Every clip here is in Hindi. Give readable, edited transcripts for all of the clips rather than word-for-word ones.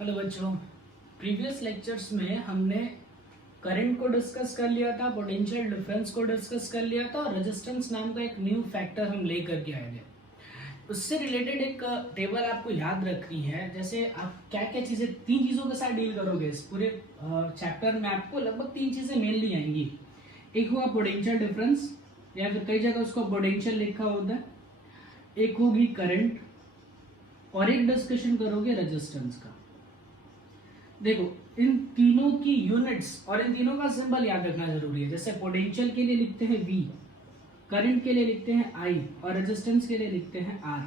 हेलो बच्चों, प्रीवियस लेक्चर्स में हमने करंट को डिस्कस कर लिया था, पोटेंशियल डिफरेंस को डिस्कस कर लिया था और रेजिस्टेंस नाम का एक न्यू फैक्टर हम लेकर के आए थे। उससे रिलेटेड एक टेबल आपको याद रखनी है। जैसे आप क्या क्या चीजें, 3 चीजों के साथ डील करोगे इस पूरे चैप्टर में, आपको लगभग 3 चीजें मेनली आएंगी। एक होगा पोटेंशियल डिफरेंस, या फिर कई जगह उसको पोटेंशियल लिखा होता है, एक होगी करंट और एक डिस्कशन करोगे रेजिस्टेंस का। देखो, इन तीनों की यूनिट्स और इन तीनों का सिंबल याद रखना जरूरी है। जैसे पोटेंशियल के लिए लिखते हैं V, करंट के लिए लिखते हैं I और रेजिस्टेंस के लिए लिखते हैं R।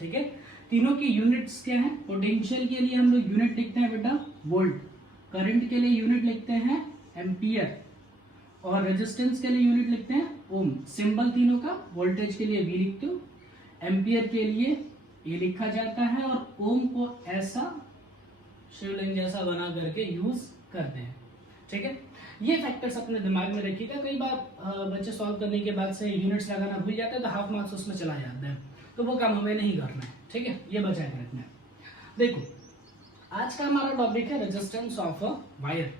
ठीक है, तीनों की यूनिट्स क्या है? पोटेंशियल के लिए हम लोग यूनिट लिखते हैं बेटा वोल्ट, करंट के लिए यूनिट लिखते हैं एम्पियर और रेजिस्टेंस के लिए यूनिट लिखते हैं ओम। सिंबल तीनों का, वोल्टेज के लिए V लिखते हो, एम्पियर के लिए ये लिखा जाता है और ओम को ऐसा शिवलिंग जैसा बना करके यूज करते हैं। ठीक है, ये फैक्टर्स अपने दिमाग में रखिएगा। कई बार बच्चे सॉल्व करने के बाद से यूनिट्स लगाना भूल जाते हैं तो हाफ मार्क्स उसमें चला जाता है, तो वो काम हमें नहीं करना है। ठीक है, ये बचा के रखना है। देखो, आज का हमारा टॉपिक है रेजिस्टेंस ऑफ अ वायर।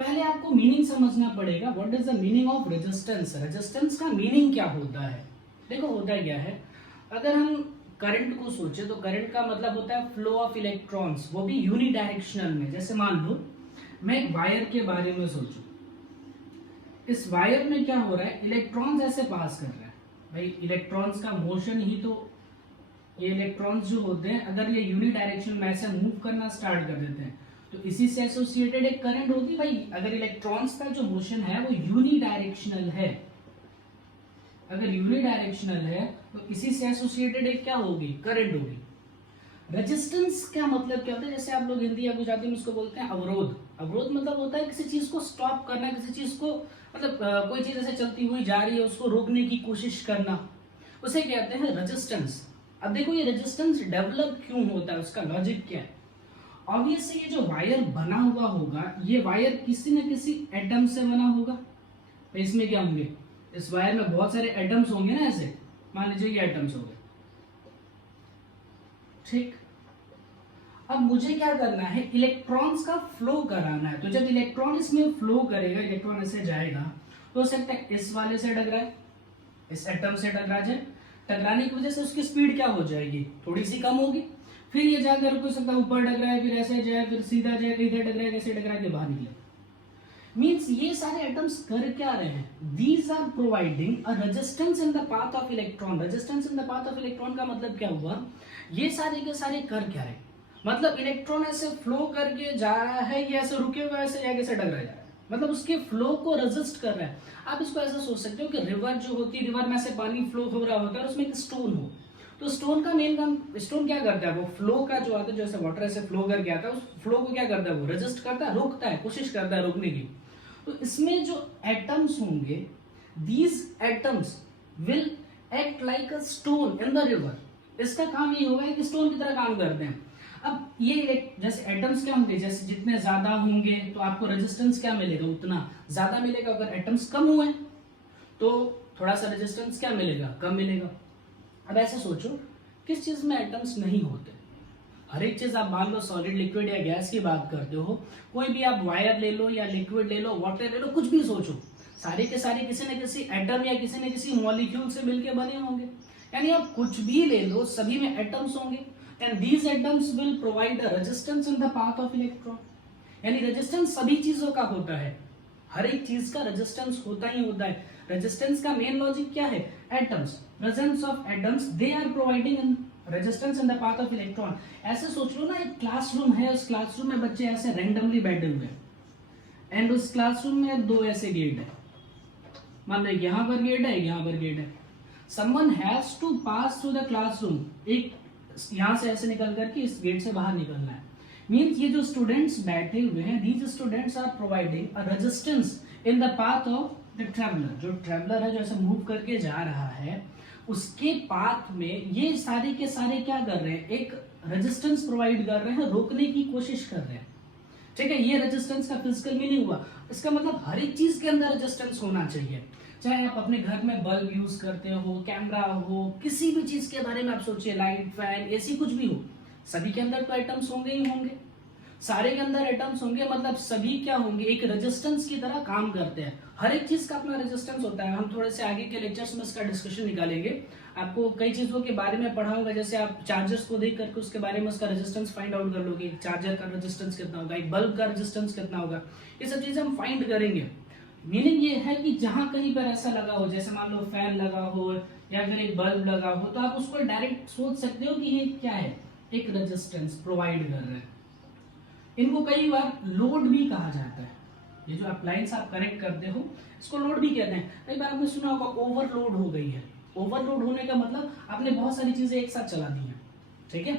पहले आपको मीनिंग समझना पड़ेगा। What is the meaning of resistance? Resistance का मीनिंग क्या होता है? देखो, होता क्या है, अगर हम करंट को सोचे तो करंट का मतलब होता है फ्लो ऑफ इलेक्ट्रॉन्स, वो भी यूनिडायरेक्शनल में। जैसे मान लो मैं एक वायर के बारे में सोचूं, इस वायर में क्या हो रहा है, इलेक्ट्रॉन्स ऐसे पास कर रहे हैं। भाई, इलेक्ट्रॉन्स का मोशन ही तो, ये इलेक्ट्रॉन्स जो होते हैं अगर ये यूनिडायरेक्शनल में ऐसे मूव करना स्टार्ट कर देते हैं तो इसी से एसोसिएटेड एक करंट होती है। भाई, अगर इलेक्ट्रॉन्स का जो मोशन है वो यूनिडायरेक्शनल है, अगर यूनिडायरेक्शनल है तो इसी से एसोसिएटेड एक क्या होगी, करंट होगी। रेजिस्टेंस का मतलब क्या होता है? जैसे आप लोग हिंदी या गुजराती में उसको बोलते हैं अवरोध। अवरोध मतलब होता है किसी चीज को स्टॉप करना, किसी चीज को मतलब कोई चीज ऐसे चलती हुई जा रही है उसको रोकने की कोशिश करना, उसे कहते हैं रेजिस्टेंस। अब देखो, ये रेजिस्टेंस डेवलप क्यों होता है, उसका लॉजिक क्या है? ऑब्वियसली ये जो वायर बना हुआ होगा, ये वायर किसी न किसी एटम से बना होगा। तो इसमें क्या होंगे, इस वायर में बहुत सारे एटम्स होंगे ना, ऐसे मान लीजिए ये एटम्स हो गए। ठीक, अब मुझे क्या करना है, इलेक्ट्रॉन्स का फ्लो कराना है। तो जब इलेक्ट्रॉन इसमें फ्लो करेगा, इलेक्ट्रॉन ऐसे जाएगा, तो हो सकता है इस वाले से टकराए, इस एटम से टकरा जाए। टकराने की वजह से उसकी स्पीड क्या हो जाएगी, थोड़ी सी कम होगी। फिर ये जाकर हो सकता है ऊपर टकराए, फिर ऐसे जाए, फिर सीधा जाए, इधर टकराए, कैसे टकरा के बाहर निकले। मीन्स ये सारे एटम्स कर क्या रहे हैं, these are providing a resistance in the path of electron. Resistance in the path of electron का मतलब क्या हुआ, ये सारे के सारे कर क्या रहे, मतलब इलेक्ट्रॉन ऐसे फ्लो करके जा रहा है, ये ऐसे रुके हुए ऐसे जाके से टकरा जा रहा है, मतलब उसके फ्लो को रेजिस्ट कर रहा है। आप इसको ऐसा सोच सकते हो कि रिवर जो होती है, रिवर में से पानी फ्लो हो रहा होता है और उसमें एक स्टोन हो, तो स्टोन का मेन काम, स्टोन क्या करता है, वो फ्लो का जो आता है, जैसे वाटर ऐसे फ्लो करके आता है, उस फ्लो को क्या करता है, वो रेजिस्ट करता है, रोकता है, कोशिश करता है रोकने की। तो इसमें जो एटम्स होंगे, these atoms will act like a stone in the river. इसका काम ये होगा कि स्टोन की तरह काम करते हैं। अब ये जैसे एटम्स क्या होंगे, जैसे जितने ज्यादा होंगे तो आपको रेजिस्टेंस क्या मिलेगा, उतना ज्यादा मिलेगा। अगर एटम्स कम हुए तो थोड़ा सा रेजिस्टेंस क्या मिलेगा, कम मिलेगा। अब ऐसे सोचो, किस चीज में एटम्स नहीं होते? हर एक चीज, आप मान लो सॉलिड, लिक्विड या गैस की बात करते हो, कोई भी आप वायर ले लो या लिक्विड ले लो, वाटर ले लो, कुछ भी सोचो, सारे के सारे किसी न किसी एटम या किसी न किसी मॉलिक्यूल से मिलकर बने होंगे। यानी आप कुछ भी ले लो, सभी में एटम्स होंगे, and these atoms will provide a resistance in the path of electron. यानी रेजिस्टेंस सभी चीजों का होता है, हर एक चीज का रेजिस्टेंस होता ही होता है। रेजिस्टेंस का मेन लॉजिक क्या है, atoms, presence of atoms, they are providing resistance in the path of electron. ऐसे सोच लो ना, एक क्लासरूम है, उस क्लासरूम में बच्चे ऐसे रैंडमली बैठे हुए हैं, एंड उस क्लासरूम में 2 ऐसे गेट है, मान लो यहाँ पर गेट है, यहाँ पर गेट है। Someone has to pass through the classroom, एक यहाँ से ऐसे निकल करके इस गेट से बाहर निकलना है। मीन्स ये जो स्टूडेंट्स बैठे हुए हैं, these students are providing a resistance in the path of the traveller. जो ट्रैवलर है, जो ऐसे मूव करके जा रहा है, उसके पाथ में ये सारे के सारे क्या कर रहे हैं, एक रेजिस्टेंस प्रोवाइड कर रहे हैं, रोकने की कोशिश कर रहे हैं। ठीक है, ये रेजिस्टेंस का फिजिकल मीनिंग हुआ। इसका मतलब हर एक चीज के अंदर रेजिस्टेंस होना चाहिए। चाहे आप अपने घर में बल्ब यूज करते हो, कैमरा हो, किसी भी चीज के बारे में आप सोचिए, लाइट, फैन, एसी, कुछ भी हो, सभी के अंदर तो एटम्स होंगे ही होंगे, सारे के अंदर एटम्स होंगे, मतलब सभी क्या होंगे, एक रेजिस्टेंस की तरह काम करते हैं। हर एक चीज का अपना रेजिस्टेंस होता है। हम थोड़े से आगे के लेक्चर्स में इसका डिस्कशन निकालेंगे। आपको कई चीजों के बारे में पढ़ाऊंगा, जैसे आप चार्जर्स को देख करके उसके बारे में उसका रेजिस्टेंस फाइंड आउट कर लोगे, चार्जर का रेजिस्टेंस कितना होगा, एक बल्ब का रेजिस्टेंस कितना होगा, ये सब चीजें हम फाइंड करेंगे। मीनिंग ये है कि जहां कहीं पर ऐसा लगा हो, जैसे मान लो फैन लगा हो या फिर एक बल्ब लगा हो, तो आप उसको डायरेक्ट सोच सकते हो कि ये क्या है, एक रेजिस्टेंस प्रोवाइड कर रहे हैं। इनको कई बार लोड भी कहा जाता है। ये जो अप्लायंस आप कनेक्ट करते हो इसको लोड भी कहते हैं। कई बार आपने सुना होगा ओवरलोड हो गई है। ओवरलोड होने का मतलब आपने बहुत सारी चीजें एक साथ चला दी हैं, ठीक है।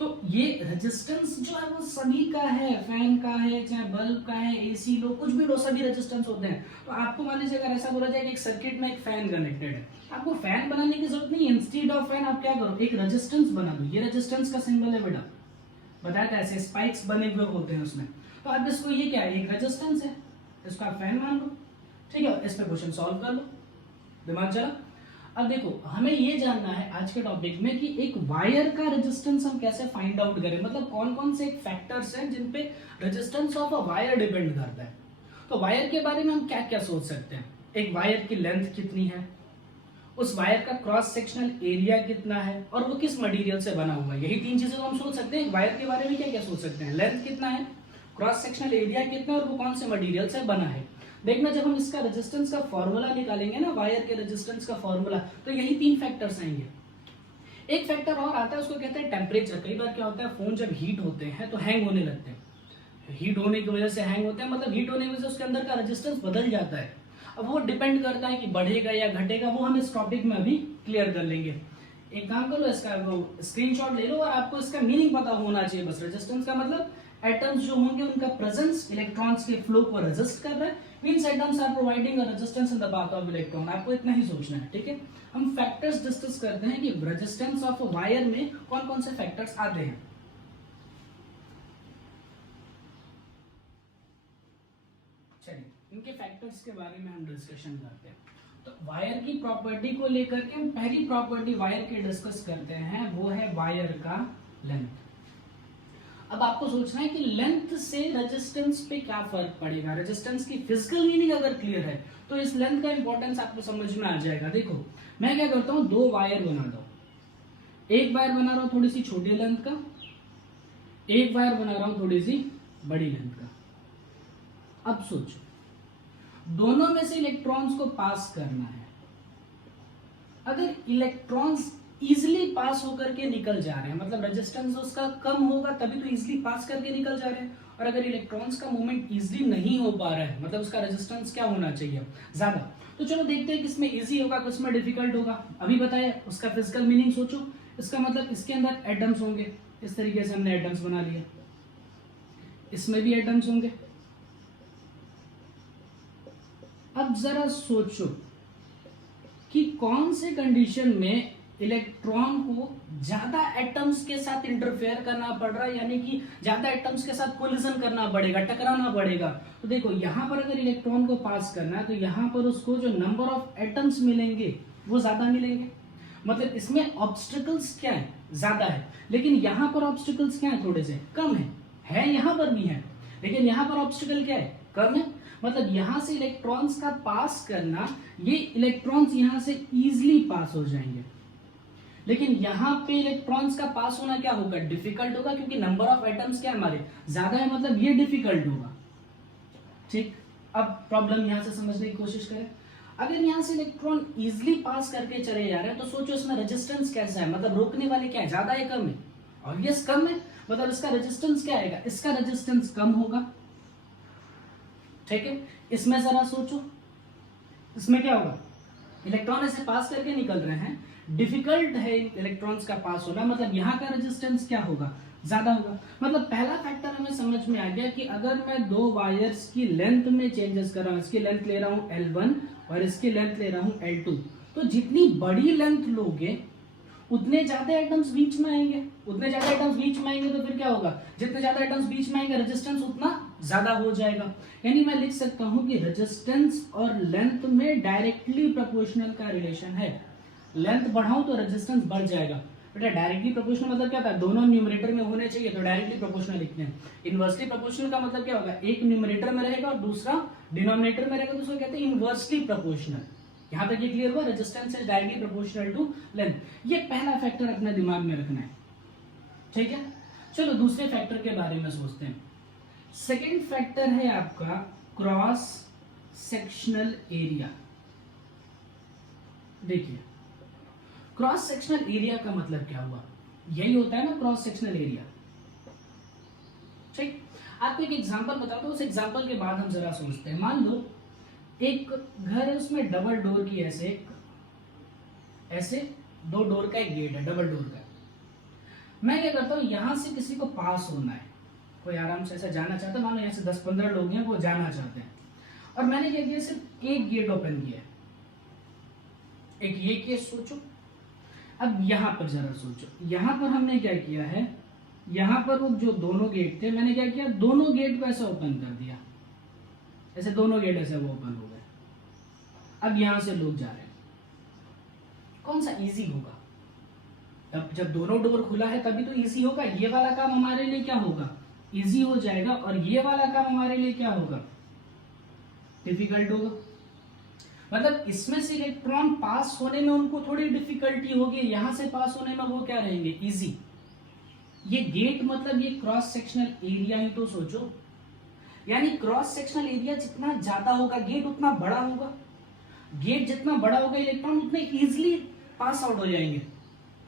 तो ये रेजिस्टेंस जो है वो सभी का है, फैन का है, चाहे बल्ब का है, एसी लो, कुछ भी लो, सभी रेजिस्टेंस होते हैं। तो आपको मान लीजिए अगर ऐसा बोला जाए कि एक सर्किट में एक फैन कनेक्टेड है, आपको फैन बनाने की जरूरत नहीं है। इंस्टेड ऑफ फैन आप क्या करो, एक रेजिस्टेंस बना दो। ये रेजिस्टेंस का सिंबल है बेटा, बताया था, ऐसे स्पाइक्स बने हुए होते हैं उसमें। तो अब इसको ये क्या है, एक रेजिस्टेंस है, इसको आप फैन मान लो, ठीक है। इस पे क्वेश्चन सॉल्व कर लो, दिमाग चला। अब देखो हमें ये जानना है आज के टॉपिक में कि एक वायर का रेजिस्टेंस हम कैसे फाइंड आउट करें, मतलब कौन कौन से फैक्टर्स हैं जिन पे resistance of a wire depend करता है। तो वायर के बारे में हम क्या क्या सोच सकते हैं, एक वायर की लेंथ कितनी है, उस वायर का क्रॉस सेक्शनल एरिया कितना है, और वो किस मटेरियल से बना हुआ है। यही तीन चीजें तो हम सोच सकते हैं। वायर के बारे में क्या क्या सोच सकते हैं, लेंथ कितना है, क्रॉस सेक्शनल एरिया कितना है, और वो कौन से मटेरियल से बना है। देखना जब हम इसका रेजिस्टेंस का फॉर्मूला निकालेंगे ना, वायर के रेजिस्टेंस का फॉर्मूला, तो यही तीन फैक्टर्स आएंगे। एक फैक्टर और आता है, उसको कहते हैं टेम्परेचर। कई बार क्या होता है, फोन जब हीट होते हैं तो हैंग होने लगते हैं। हीट होने की वजह से हैंग होते हैं, मतलब हीट होने की वजह से उसके अंदर का रेजिस्टेंस बदल जाता है। अब वो डिपेंड करता है कि बढ़ेगा या घटेगा, वो हम इस टॉपिक में अभी क्लियर कर लेंगे। एक काम करो, इसका वो स्क्रीनशॉट ले लो और आपको इसका मीनिंग पता होना चाहिए बस। रेजिस्टेंस का मतलब एटम्स जो होंगे उनका प्रेजेंस इलेक्ट्रॉन्स के फ्लो को रेजिस्ट कर रहा है, means atoms are providing a resistance in the path of electron. आपको इतना ही सोचना है, ठीक है। हम फैक्टर्स डिस्कस करते हैं कि रेजिस्टेंस ऑफ अ वायर में कौन कौन से फैक्टर्स आते हैं। चलिए इनके फैक्टर्स के बारे में हम डिस्कशन करते हैं। तो वायर की प्रॉपर्टी को लेकर के हम पहली प्रॉपर्टी वायर की डिस्कस करते हैं, वो है वायर का लेंथ। अब आपको सोचना है कि लेंथ से रेजिस्टेंस पे क्या फर्क पड़ेगा। रेजिस्टेंस की फिजिकल मीनिंग अगर क्लियर है तो इस लेंथ का इंपॉर्टेंस आपको समझ में आ जाएगा। देखो मैं क्या करता हूं, दो वायर बनाता हूं। एक वायर बना रहा हूं थोड़ी सी छोटी लेंथ का, एक वायर बना रहा हूं थोड़ी सी बड़ी लेंथ का। अब सोचो, दोनों में से इलेक्ट्रॉन्स को पास करना है। अगर इलेक्ट्रॉन्स इजिली पास होकर के निकल जा रहे हैं, मतलब रेजिस्टेंस उसका कम होगा तभी तो इजिली पास करके निकल जा रहे हैं। और अगर इलेक्ट्रॉन्स का मूवमेंट इजिली नहीं हो पा रहा है, मतलब उसका रेजिस्टेंस क्या होना चाहिए, ज्यादा। तो चलो देखते हैं किसमें इजी होगा किसमें डिफिकल्ट होगा। अभी बताया उसका फिजिकल मीनिंग सोचो। इसका मतलब इसके अंदर एटम्स होंगे, इस तरीके से हमने एटम्स बना लिया, इसमें भी एटम्स होंगे। अब जरा सोचो कि कौन से कंडीशन में इलेक्ट्रॉन को ज्यादा एटम्स के साथ इंटरफेयर करना पड़ रहा है, यानी कि ज्यादा एटम्स के साथ कोलिजन करना पड़ेगा, टकराना पड़ेगा। तो देखो यहां पर अगर इलेक्ट्रॉन को पास करना है तो यहां पर उसको जो नंबर ऑफ एटम्स मिलेंगे वो ज्यादा मिलेंगे। मतलब इसमें ऑब्स्टिकल्स क्या है, ज्यादा है, लेकिन यहां पर ऑब्स्टिकल्स क्या है, थोड़े से कम है यहां पर भी है, लेकिन यहां पर ऑब्स्टिकल क्या है, कम है। मतलब यहां से इलेक्ट्रॉन्स का पास करना, ये इलेक्ट्रॉन्स यहां से इजिली पास हो जाएंगे, लेकिन यहां पे इलेक्ट्रॉन्स का पास होना क्या होगा, डिफिकल्ट होगा, क्योंकि नंबर ऑफ एटम्स क्या हमारे ज्यादा है, मतलब ये डिफिकल्ट होगा। ठीक, अब प्रॉब्लम यहां से समझने की कोशिश करें। अगर यहां से इलेक्ट्रॉन इजिली पास करके चले जा रहे हैं तो सोचो इसमें रेजिस्टेंस कैसा है, मतलब रोकने वाले क्या है, ज्यादा है कम है, ऑब्वियस कम है, मतलब इसका रेजिस्टेंस क्या आएगा, इसका रेजिस्टेंस कम होगा। ठीक है, इसमें जरा सोचो, इसमें क्या होगा, इलेक्ट्रॉन ऐसे पास करके निकल रहे हैं, डिफिकल्ट है इलेक्ट्रॉन्स का पास होना, मतलब यहाँ का रेजिस्टेंस क्या होगा, ज्यादा होगा। मतलब पहला फैक्टर हमें समझ में आ गया कि अगर मैं दो वायर्स की लेंथ में चेंजेस कर रहा हूँ, इसकी लेंथ ले रहा हूँ L1 और इसकी लेंथ ले रहा हूँ L2, तो जितनी बड़ी लेंथ लोगे उतने ज्यादा एटम्स बीच में आएंगे, उतने ज्यादा एटम्स बीच में आएंगे तो फिर क्या होगा, जितने ज्यादा एटम्स बीच में आएंगे रेजिस्टेंस उतना ज्यादा हो जाएगा। यानी मैं लिख सकता हूं कि रेजिस्टेंस और लेंथ में डायरेक्टली प्रोपोर्शनल का रिलेशन है। लेंथ बढ़ाऊं तो रेजिस्टेंस बढ़ जाएगा, बेटा डायरेक्टली प्रोपोर्शनल मतलब क्या था, दोनों न्यूमरेटर में होने चाहिए, तो डायरेक्टली प्रोपोर्शनल लिखते हैं। इनवर्सली प्रोपोर्शनल का मतलब क्या होगा, एक न्यूमरेटर में रहेगा और दूसरा डिनोमिनेटर में रहेगा, तो उसको कहते हैं इनवर्सली प्रोपोर्शनल। यहाँ तक ये क्लियर हुआ, resistance is directly proportional to length. ये पहला फैक्टर अपने दिमाग में रखना है, ठीक है। चलो दूसरे फैक्टर के बारे में सोचते हैं। सेकेंड फैक्टर है आपका क्रॉस सेक्शनल एरिया। देखिए क्रॉस सेक्शनल एरिया का मतलब क्या हुआ, यही होता है ना क्रॉस सेक्शनल एरिया, ठीक। आपको एक एग्जांपल बताता हूं, उस एग्जांपल के बाद हम जरा सोचते हैं। मान लो एक घर है, उसमें डबल डोर की ऐसे दो डोर का एक गेट है, डबल डोर का। मैं क्या करता हूं, यहां से किसी को पास होना है, कोई आराम से ऐसा जाना चाहता है, मान लो यहाँ से 10-15 लोग हैं वो जाना चाहते हैं, और मैंने क्या किया, सिर्फ एक गेट ओपन किया, एक ये केस सोचो। अब यहां पर जरा सोचो, यहां पर हमने क्या किया है, यहां पर वो जो दोनों गेट थे, मैंने क्या किया, दोनों गेट को ऐसे ओपन कर दिया, ऐसे दोनों गेट ऐसे वो ओपन हो गए। अब यहां से लोग जा रहे हैं, कौन सा इजी होगा, अब जब दोनों डोर खुला है तभी तो इजी होगा, ये वाला काम हमारे लिए क्या होगा, इजी हो जाएगा, और ये वाला काम हमारे लिए क्या होगा, डिफिकल्ट होगा। मतलब इसमें से इलेक्ट्रॉन पास होने में उनको थोड़ी डिफिकल्टी होगी, यहां से पास होने में वो क्या रहेंगे, इजी। ये गेट मतलब ये क्रॉस सेक्शनल एरिया ही तो सोचो, यानी क्रॉस सेक्शनल एरिया जितना ज्यादा होगा गेट उतना बड़ा होगा, गेट जितना बड़ा होगा इलेक्ट्रॉन उतने इजिली पास आउट हो जाएंगे।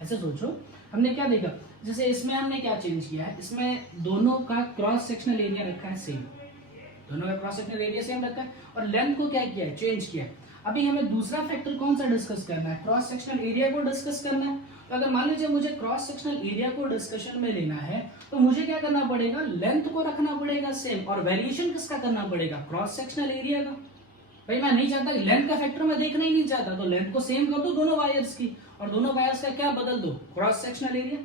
ऐसे सोचो, हमने क्या देखा, जैसे इसमें हमने क्या चेंज किया है, इसमें दोनों का क्रॉस सेक्शनल एरिया रखा है सेम, दोनों का क्रॉस सेक्शनल एरिया सेम रखा है, और लेंथ को क्या किया है, चेंज किया है। अभी हमें दूसरा फैक्टर कौन सा डिस्कस करना है, क्रॉस सेक्शनल एरिया को डिस्कस करना है। तो अगर मान लीजिए मुझे क्रॉस सेक्शनल एरिया को डिस्कशन में लेना है, तो मुझे क्या करना पड़ेगा, लेंथ को रखना पड़ेगा सेम, और वेरिएशन किसका करना पड़ेगा, क्रॉस सेक्शनल एरिया का। भाई मैं नहीं चाहता, लेंथ का फैक्टर मैं देखना ही नहीं चाहता, तो लेंथ को सेम कर दो दोनों वायर्स की, और दोनों वायर्स का क्या बदल दो, क्रॉस सेक्शनल एरिया।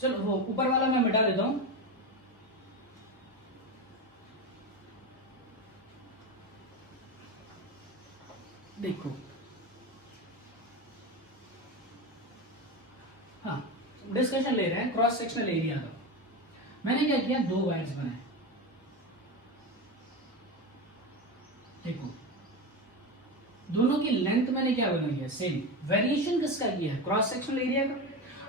चलो वो ऊपर वाला मैं मिटा देता हूं, देखो हाँ डिस्कशन ले रहे हैं क्रॉस सेक्शनल एरिया का। मैंने क्या किया, दो वायर्स बनाए, देखो दोनों की लेंथ मैंने क्या बनाई है, सेम। वेरिएशन किसका किया है, क्रॉस सेक्शनल एरिया का।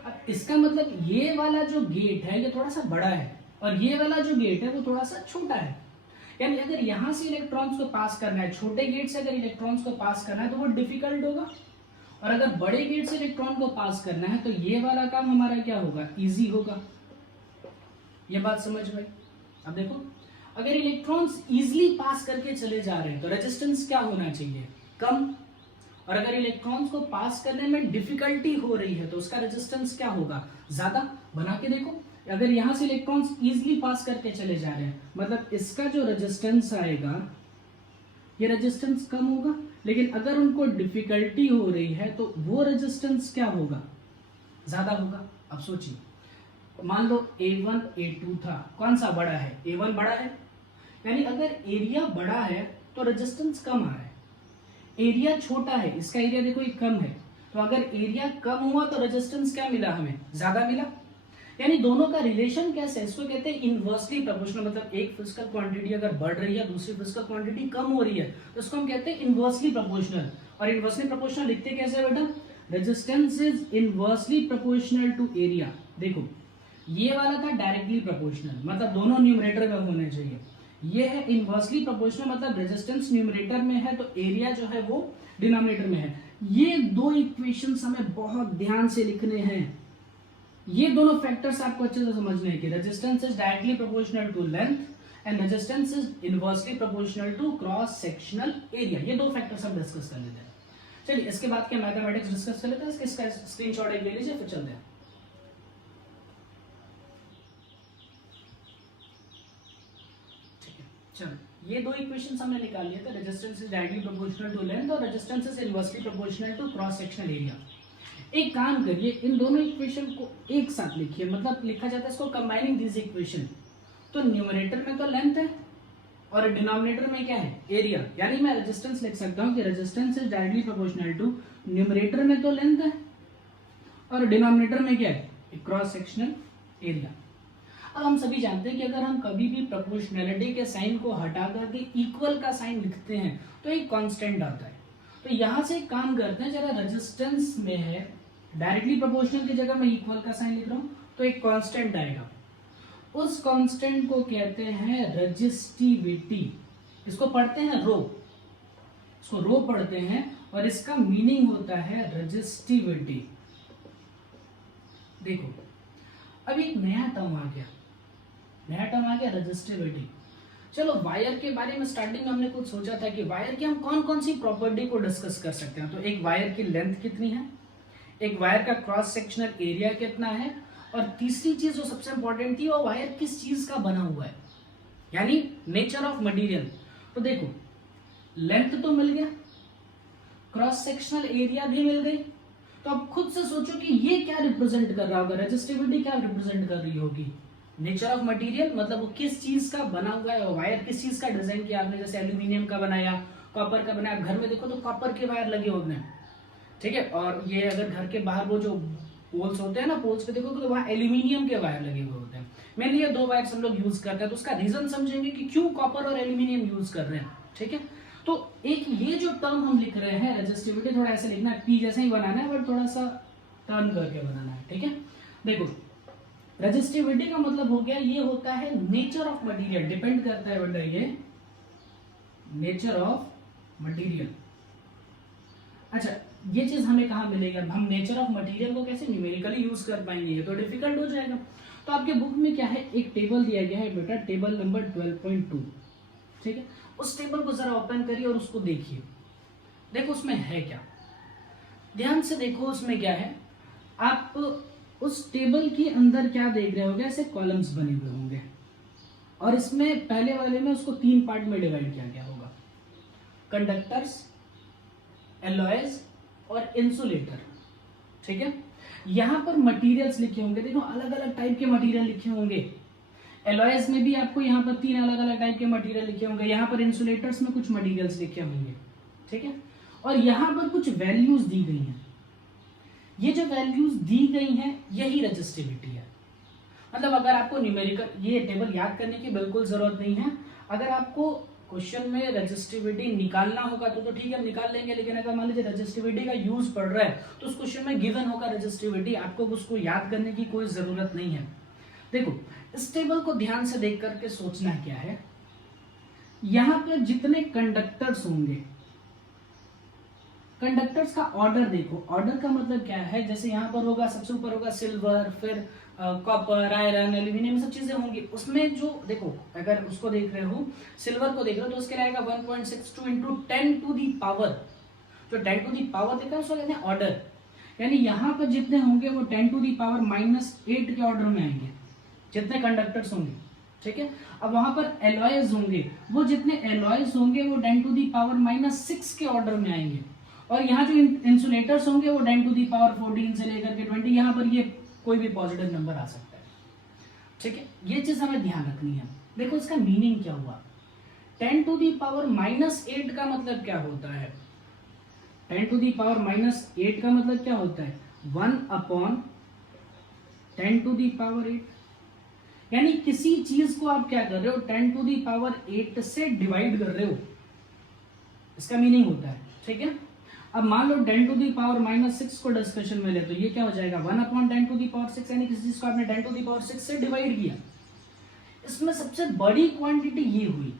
अब इसका मतलब ये वाला जो गेट है ये थोड़ा सा बड़ा है, और ये वाला जो गेट है वो थोड़ा सा छोटा है। यानी अगर यहां से इलेक्ट्रॉन्स को पास करना है, छोटे गेट से अगर इलेक्ट्रॉन्स को पास करना है तो वो डिफिकल्ट होगा, और अगर बड़े गेट से इलेक्ट्रॉन को पास करना है तो ये वाला काम हमारा क्या होगा, इजी होगा। ये बात समझ में। अब देखो अगर इलेक्ट्रॉन्स इजीली पास करके चले जा रहे हैं तो रेजिस्टेंस क्या होना चाहिए, कम, और अगर इलेक्ट्रॉन्स को पास करने में डिफिकल्टी हो रही है तो उसका रेजिस्टेंस क्या होगा, ज्यादा। बना के देखो, अगर यहां से इलेक्ट्रॉन्स इजीली पास करके चले जा रहे हैं, मतलब इसका जो रेजिस्टेंस आएगा ये रेजिस्टेंस कम होगा, लेकिन अगर उनको डिफिकल्टी हो रही है तो वो रेजिस्टेंस क्या होगा, ज्यादा होगा। अब सोचिए, मान लो A1 A2 था, कौन सा बड़ा है, A1 बड़ा है, यानी अगर एरिया बड़ा है तो रेजिस्टेंस कम आ रहा है, एरिया छोटा है, इसका एरिया देखो ये कम है, तो अगर एरिया कम हुआ तो रेजिस्टेंस क्या मिला, हमें ज्यादा मिला। यानी दोनों का रिलेशन कैसे है, इसको कहते हैं इनवर्सली प्रोपोर्शनल। मतलब एक फिजिकल क्वांटिटी अगर बढ़ रही है दूसरी फिजिकल क्वांटिटी कम हो रही है तो इसको हम कहते हैं इनवर्सली प्रोपोर्शनल। और इनवर्सली प्रोपोर्शनल लिखते कैसे बेटा, resistance is inversely proportional to area. देखो ये वाला था डायरेक्टली प्रोपोर्शनल, मतलब दोनों न्यूमरेटर में होने चाहिए। ये है इनवर्सली प्रोपोर्शनल, मतलब रेजिस्टेंस न्यूमरेटर में है तो एरिया जो है वो डिनोमिनेटर में है। ये दो इक्वेशंस हमें बहुत ध्यान से लिखने हैं, ये दोनों फैक्टर्स आपको अच्छे से समझने हैं कि resistance is directly proportional to length and resistance is inversely proportional to cross sectional area. ये दो फैक्टर्स हम डिस्कस कर लेते हैं। चलिए इसके बाद के मैथमेटिक्स डिस्कस कर लेते हैं, इसका स्क्रीनशॉट एक ले लीजिए फिर चलते हैं। ठीक है, चलो ये दो इक्वेशंस हमने निकाल लिए थे, resistance is directly proportional to length और resistance is inversely proportional to cross sectional area. एक काम करिए, इन दोनों इक्वेशन को एक साथ लिखिए, मतलब लिखा जाता है इसको कंबाइनिंग दिस इक्वेशन। तो न्यूमरेटर में तो लेंथ है और डिनोमिनेटर में क्या है, एरिया। यानी मैं रेजिस्टेंस लिख सकता हूं कि resistance is directly proportional to, numerator में तो लेंथ है और डिनोमिनेटर में क्या है, क्रॉस सेक्शनल एरिया। अब हम सभी जानते हैं कि अगर हम कभी भी प्रोपोर्शनैलिटी के साइन को हटा करके इक्वल का साइन लिखते हैं तो एक कांस्टेंट आता है। तो यहां से एक काम करते हैं, जरा रेजिस्टेंस में है, डायरेक्टली प्रोपोर्शनल की जगह मैं इक्वल का साइन लिख रहा हूं तो एक कांस्टेंट आएगा। उस कांस्टेंट को कहते हैं रेजिस्टिविटी। इसको पढ़ते हैं रो, इसको रो पढ़ते हैं और इसका मीनिंग होता है रेजिस्टिविटी। देखो अब एक नया टर्म आ गया, रेजिस्टिविटी। चलो वायर के बारे में स्टार्टिंग में हमने कुछ सोचा था कि वायर की हम कौन कौन सी प्रॉपर्टी को डिस्कस कर सकते हैं। तो एक वायर की लेंथ कितनी है, एक वायर का क्रॉस सेक्शनल एरिया कितना है, और तीसरी चीज जो सबसे इंपॉर्टेंट थी वो वायर किस चीज का बना हुआ है, यानी नेचर ऑफ मटेरियल। तो देखो लेंथ तो मिल गया, क्रॉस सेक्शनल एरिया भी मिल गई, तो अब खुद से सोचो कि ये क्या रिप्रेजेंट कर रहा होगा, रेजिस्टिविटी क्या रिप्रेजेंट कर रही होगी, नेचर ऑफ मटेरियल, मतलब वो किस चीज का बना हुआ है, वायर किस चीज का डिजाइन किया आपने, जैसे एल्यूमिनियम का बनाया, कॉपर का बनाया। घर में देखो तो कॉपर के वायर लगे होते हैं, ठीक है, और ये अगर घर के बाहर वो जो पोल्स होते हैं ना, पोल्स पे देखो तो वहाँ एल्यूमिनियम के वायर लगे हुए होते हैं। मेनली ये दो वायर हम लोग यूज करते हैं, तो उसका रीजन समझेंगे कि क्यों कॉपर और एल्यूमिनियम यूज कर रहे हैं, ठीक है। तो एक ये जो टर्म हम लिख रहे हैं रेजिस्टिविटी, थोड़ा ऐसे लिखना है, पी जैसे ही बनाना है बट थोड़ा सा टर्न करके बनाना है, ठीक है। देखो रेजिस्टिविटी का मतलब हो गया, ये होता है नेचर ऑफ मटेरियल, डिपेंड करता है बेटा ये नेचर ऑफ मटेरियल। अच्छा ये चीज हमें कहाँ मिलेगा, हम नेचर ऑफ मटेरियल को कैसे न्यूमेरिकली यूज कर पाएंगे, ये तो डिफिकल्ट हो जाएगा। तो आपके बुक में क्या है, एक टेबल दिया गया है बेटा, टेबल नंबर 12.2, ठीक है। उस टेबल को जरा ओपन करिए और उसको देखिए, देखो उसमें है क्या, ध्यान से देखो उसमें क्या है। आप उस टेबल के अंदर क्या देख रहे होंगे, ऐसे कॉलम्स बने हुए होंगे, और इसमें पहले वाले में उसको 3 पार्ट में डिवाइड किया गया होगा, कंडक्टर्स, एलॉयज और इंसुलेटर, ठीक है। यहां पर मटेरियल्स लिखे होंगे, देखो अलग अलग टाइप के मटेरियल लिखे होंगे। एलॉयज में भी आपको यहाँ पर 3 अलग अलग टाइप के मटेरियल लिखे होंगे, यहाँ पर इंसुलेटर्स में कुछ मटेरियल्स लिखे होंगे, ठीक है। और यहाँ पर कुछ वैल्यूज दी गई हैं, ये जो वैल्यूज दी गई हैं यही रेजिस्टिविटी है। मतलब अगर आपको न्यूमेरिकल ये टेबल याद करने की बिल्कुल जरूरत नहीं है, अगर आपको क्वेश्चन में रेजिस्टिविटी निकालना होगा तो ठीक है निकाल लेंगे, लेकिन अगर मान लीजिए रेजिस्टिविटी का यूज पड़ रहा है तो उस क्वेश्चन में गिवन होगा रेजिस्टिविटी, आपको उसको याद करने की कोई जरूरत नहीं है। देखो इस टेबल को ध्यान से देख करके सोचना क्या है, यहां पर जितने कंडक्टर्स होंगे, कंडक्टर्स का ऑर्डर देखो, ऑर्डर का मतलब क्या है, जैसे यहाँ पर होगा सबसे ऊपर होगा सिल्वर, फिर कॉपर, आयरन, एल्यूमिनियम, सब चीजें होंगी। उसमें जो देखो अगर उसको देख रहे हो, सिल्वर को देख रहे हो तो उसके लिए आएगा 1.62 इंटू 10 टू दी पावर, जो 10 टू दी पावर देखा है उसको कहते हैं ऑर्डर, यानी यहाँ पर जितने होंगे वो 10 टू दी पावर -8 के ऑर्डर में आएंगे, जितने कंडक्टर्स होंगे, ठीक है। अब वहां पर एलॉयज होंगे, वो जितने एलॉयज होंगे वो 10 टू दी पावर -6 के ऑर्डर में आएंगे, और यहाँ जो इंसुलेटर्स होंगे वो 10 टू दी पावर 14 से लेकर के 20, यहाँ पर ये कोई भी पॉजिटिव नंबर आ सकता है, ठीक है। ये चीज हमें ध्यान रखनी है। देखो इसका मीनिंग क्या हुआ, 10 टू दी पावर -8 का मतलब क्या होता है, 10 टू दी पावर -8 का मतलब क्या होता है, 1/10 टू दी पावर 8, यानी किसी चीज को आप क्या कर रहे हो, 10 टू दी पावर 8 से डिवाइड कर रहे हो, इसका मीनिंग होता है, ठीक है। अब मान लो 10 टू दी पावर -6 को डिस्कशन में ले तो ये क्या हो जाएगा 1/10 टू दी पावर 6, यानी किसी चीज को आपने 10 टू दी पावर 6 से डिवाइड किया। इसमें सबसे बड़ी क्वांटिटी ये हुई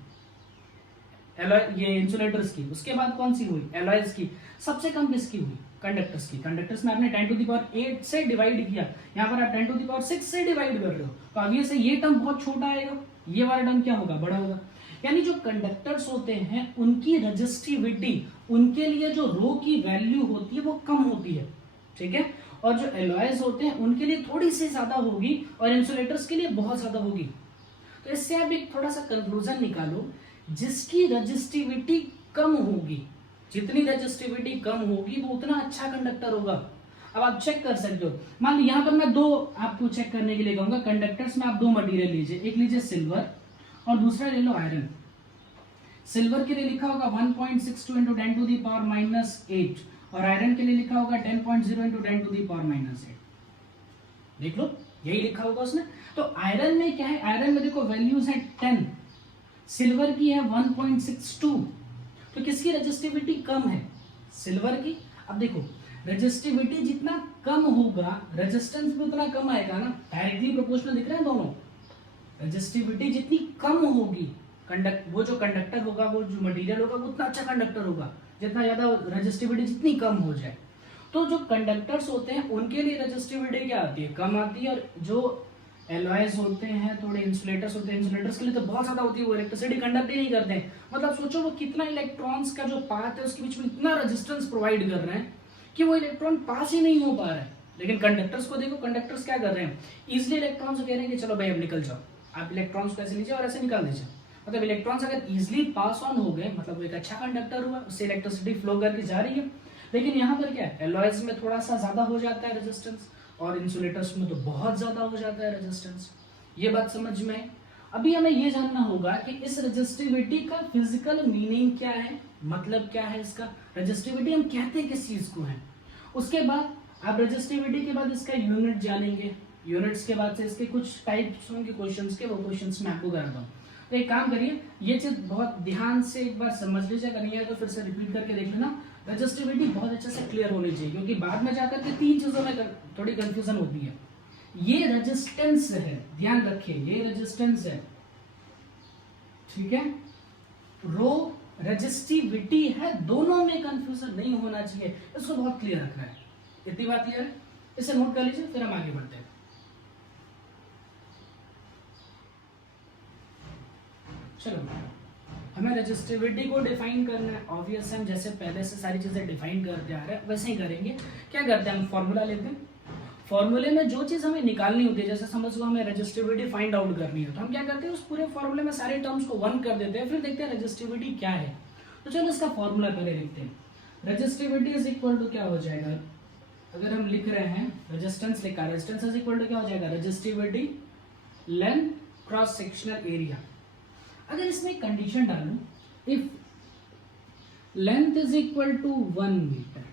ये इंसुलेटर्स की, उसके बाद कौन सी हुई एलॉयज की, सबसे कम किसकी हुई कंडक्टर्स की। कंडक्टर्स में आपने 10 टू दी पावर 8 से डिवाइड किया, यहाँ पर आप 10 टू दी पावर 6 से डिवाइड कर रहे हो, तो आगे से ये टर्म बहुत छोटा आएगा, ये वाला टर्म क्या होगा बड़ा होगा। यानी जो कंडक्टर्स होते हैं उनकी रेजिस्टिविटी, उनके लिए जो रो की वैल्यू होती है वो कम होती है, ठीक है, और जो एलॉयज होते हैं उनके लिए थोड़ी सी ज्यादा होगी और इंसुलेटर्स के लिए बहुत ज्यादा होगी। तो इससे आप एक थोड़ा सा कंक्लूजन निकालो, जिसकी रेजिस्टिविटी कम होगी, जितनी रेजिस्टिविटी कम होगी वो उतना अच्छा कंडक्टर होगा। अब आप चेक कर सकते हो, मान लो यहाँ पर मैं दो आपको चेक करने के लिए कहूंगा, कंडक्टर्स में आप दो मटेरियल लीजिए, एक लीजिए सिल्वर और दूसरा ले लो आयरन। सिल्वर के लिए लिखा होगा 1.62 इंटू 10 टू दी पावर -8 और आयरन के लिए लिखा होगा 10.0 इंटू 10 टू दी पावर -8। देख लो, यही लिखा होगा उसने। तो आयरन में क्या है, आयरन में देखो वैल्यूज है 10, सिल्वर की है 1.62, तो किसकी रेजिस्टिविटी कम है, सिल्वर की। अब देखो रेजिस्टिविटी जितना कम होगा रेजिस्टेंस भी उतना कम आएगा ना, डायरेक्टली प्रोपोर्शनल दिख रहे हैं दोनों। रेजिस्टिविटी जितनी कम होगी, वो जो कंडक्टर होगा, वो जो मटेरियल होगा वो उतना अच्छा कंडक्टर होगा, जितना ज्यादा रेजिस्टिविटी जितनी कम हो जाए। तो जो कंडक्टर्स होते हैं उनके लिए रेजिस्टिविटी क्या आती है, कम आती है, और जो एलॉयज होते हैं, थोड़े इंसुलेटर्स होते हैं, इंसुलेटर्स के लिए तो बहुत ज्यादा होती है, वो इलेक्ट्रिसिटी कंडक्ट ही नहीं करते हैं। मतलब सोचो वो कितना इलेक्ट्रॉन्स का जो पाथ है उसके बीच में इतना रेजिस्टेंस प्रोवाइड कर रहे हैं कि वो इलेक्ट्रॉन पास ही नहीं हो पा रहा है। लेकिन कंडक्टर्स को देखो, कंडक्टर्स क्या कर रहे हैं, इजिली इलेक्ट्रॉन्स को कह रहे हैं कि चलो भाई अब निकल जाओ, आप इलेक्ट्रॉन्स को ऐसे लीजिए और ऐसे निकाल दीजिए। मतलब इलेक्ट्रॉन्स अगर इजिली पास ऑन हो गए, मतलब वो एक अच्छा कंडक्टर हुआ, उससे इलेक्ट्रिसिटी फ्लो करके जा रही है। लेकिन यहाँ पर क्या है, एलॉयज में थोड़ा सा ज्यादा हो जाता है रेजिस्टेंस, और इंसुलेटर्स में तो बहुत ज्यादा हो जाता है रेजिस्टेंस। ये बात समझ में। अभी हमें ये जानना होगा कि इस रेजिस्टिविटी का फिजिकल मीनिंग क्या है, मतलब क्या है इसका, रेजिस्टिविटी हम कहते हैं किस चीज को है। उसके बाद आप रेजिस्टिविटी के बाद इसका यूनिट जानेंगे, यूनिट्स के बाद से इसके कुछ टाइप्स होंगे क्वेश्चंस के, वो क्वेश्चंस मैं आपको कराता हूँ। तो एक काम करिए, ये चीज बहुत ध्यान से एक बार समझ लीजिए, अगर नहीं है तो फिर से रिपीट करके देख लेना। रेजिस्टिविटी बहुत अच्छे से क्लियर होनी चाहिए, क्योंकि बाद में जाकर के तीन चीजों में थोड़ी कंफ्यूजन होती है। ये रेजिस्टेंस है, ध्यान रखिए, ये रेजिस्टेंस है, ठीक है। रो रेजिस्टिविटी है, दोनों में कंफ्यूजन नहीं होना चाहिए, इसको बहुत क्लियर रखना है। इतनी बात क्लियर है, इसे नोट कर लीजिए, फिर हम आगे बढ़ते हैं। चलो हमें रेजिस्टिविटी को डिफाइन करना है, ऑब्वियस हम जैसे पहले से सारी चीजें डिफाइन करते आ रहे हैं वैसे ही करेंगे। क्या करते हैं, हम फॉर्मूला लेते हैं, फॉर्मूले में जो चीज हमें निकालनी होती है, जैसे समझ लो हमें रेजिस्टिविटी फाइंड आउट करनी है, तो हम क्या करते हैं, उस पूरे फॉर्मूले में सारे टर्म्स को 1 कर देते हैं, फिर देखते हैं रेजिस्टिविटी क्या है। तो चलो इसका फॉर्मूला पहले लिखते हैं। रेजिस्टिविटी इज इक्वल टू क्या हो जाएगा, अगर हम लिख रहे हैं रेजिस्टेंस लिखा, रेजिस्टेंस इज इक्वल टू क्या हो जाएगा, resistivity length cross sectional area. अगर इसमें कंडीशन डालूं, if length is equal to 1 metre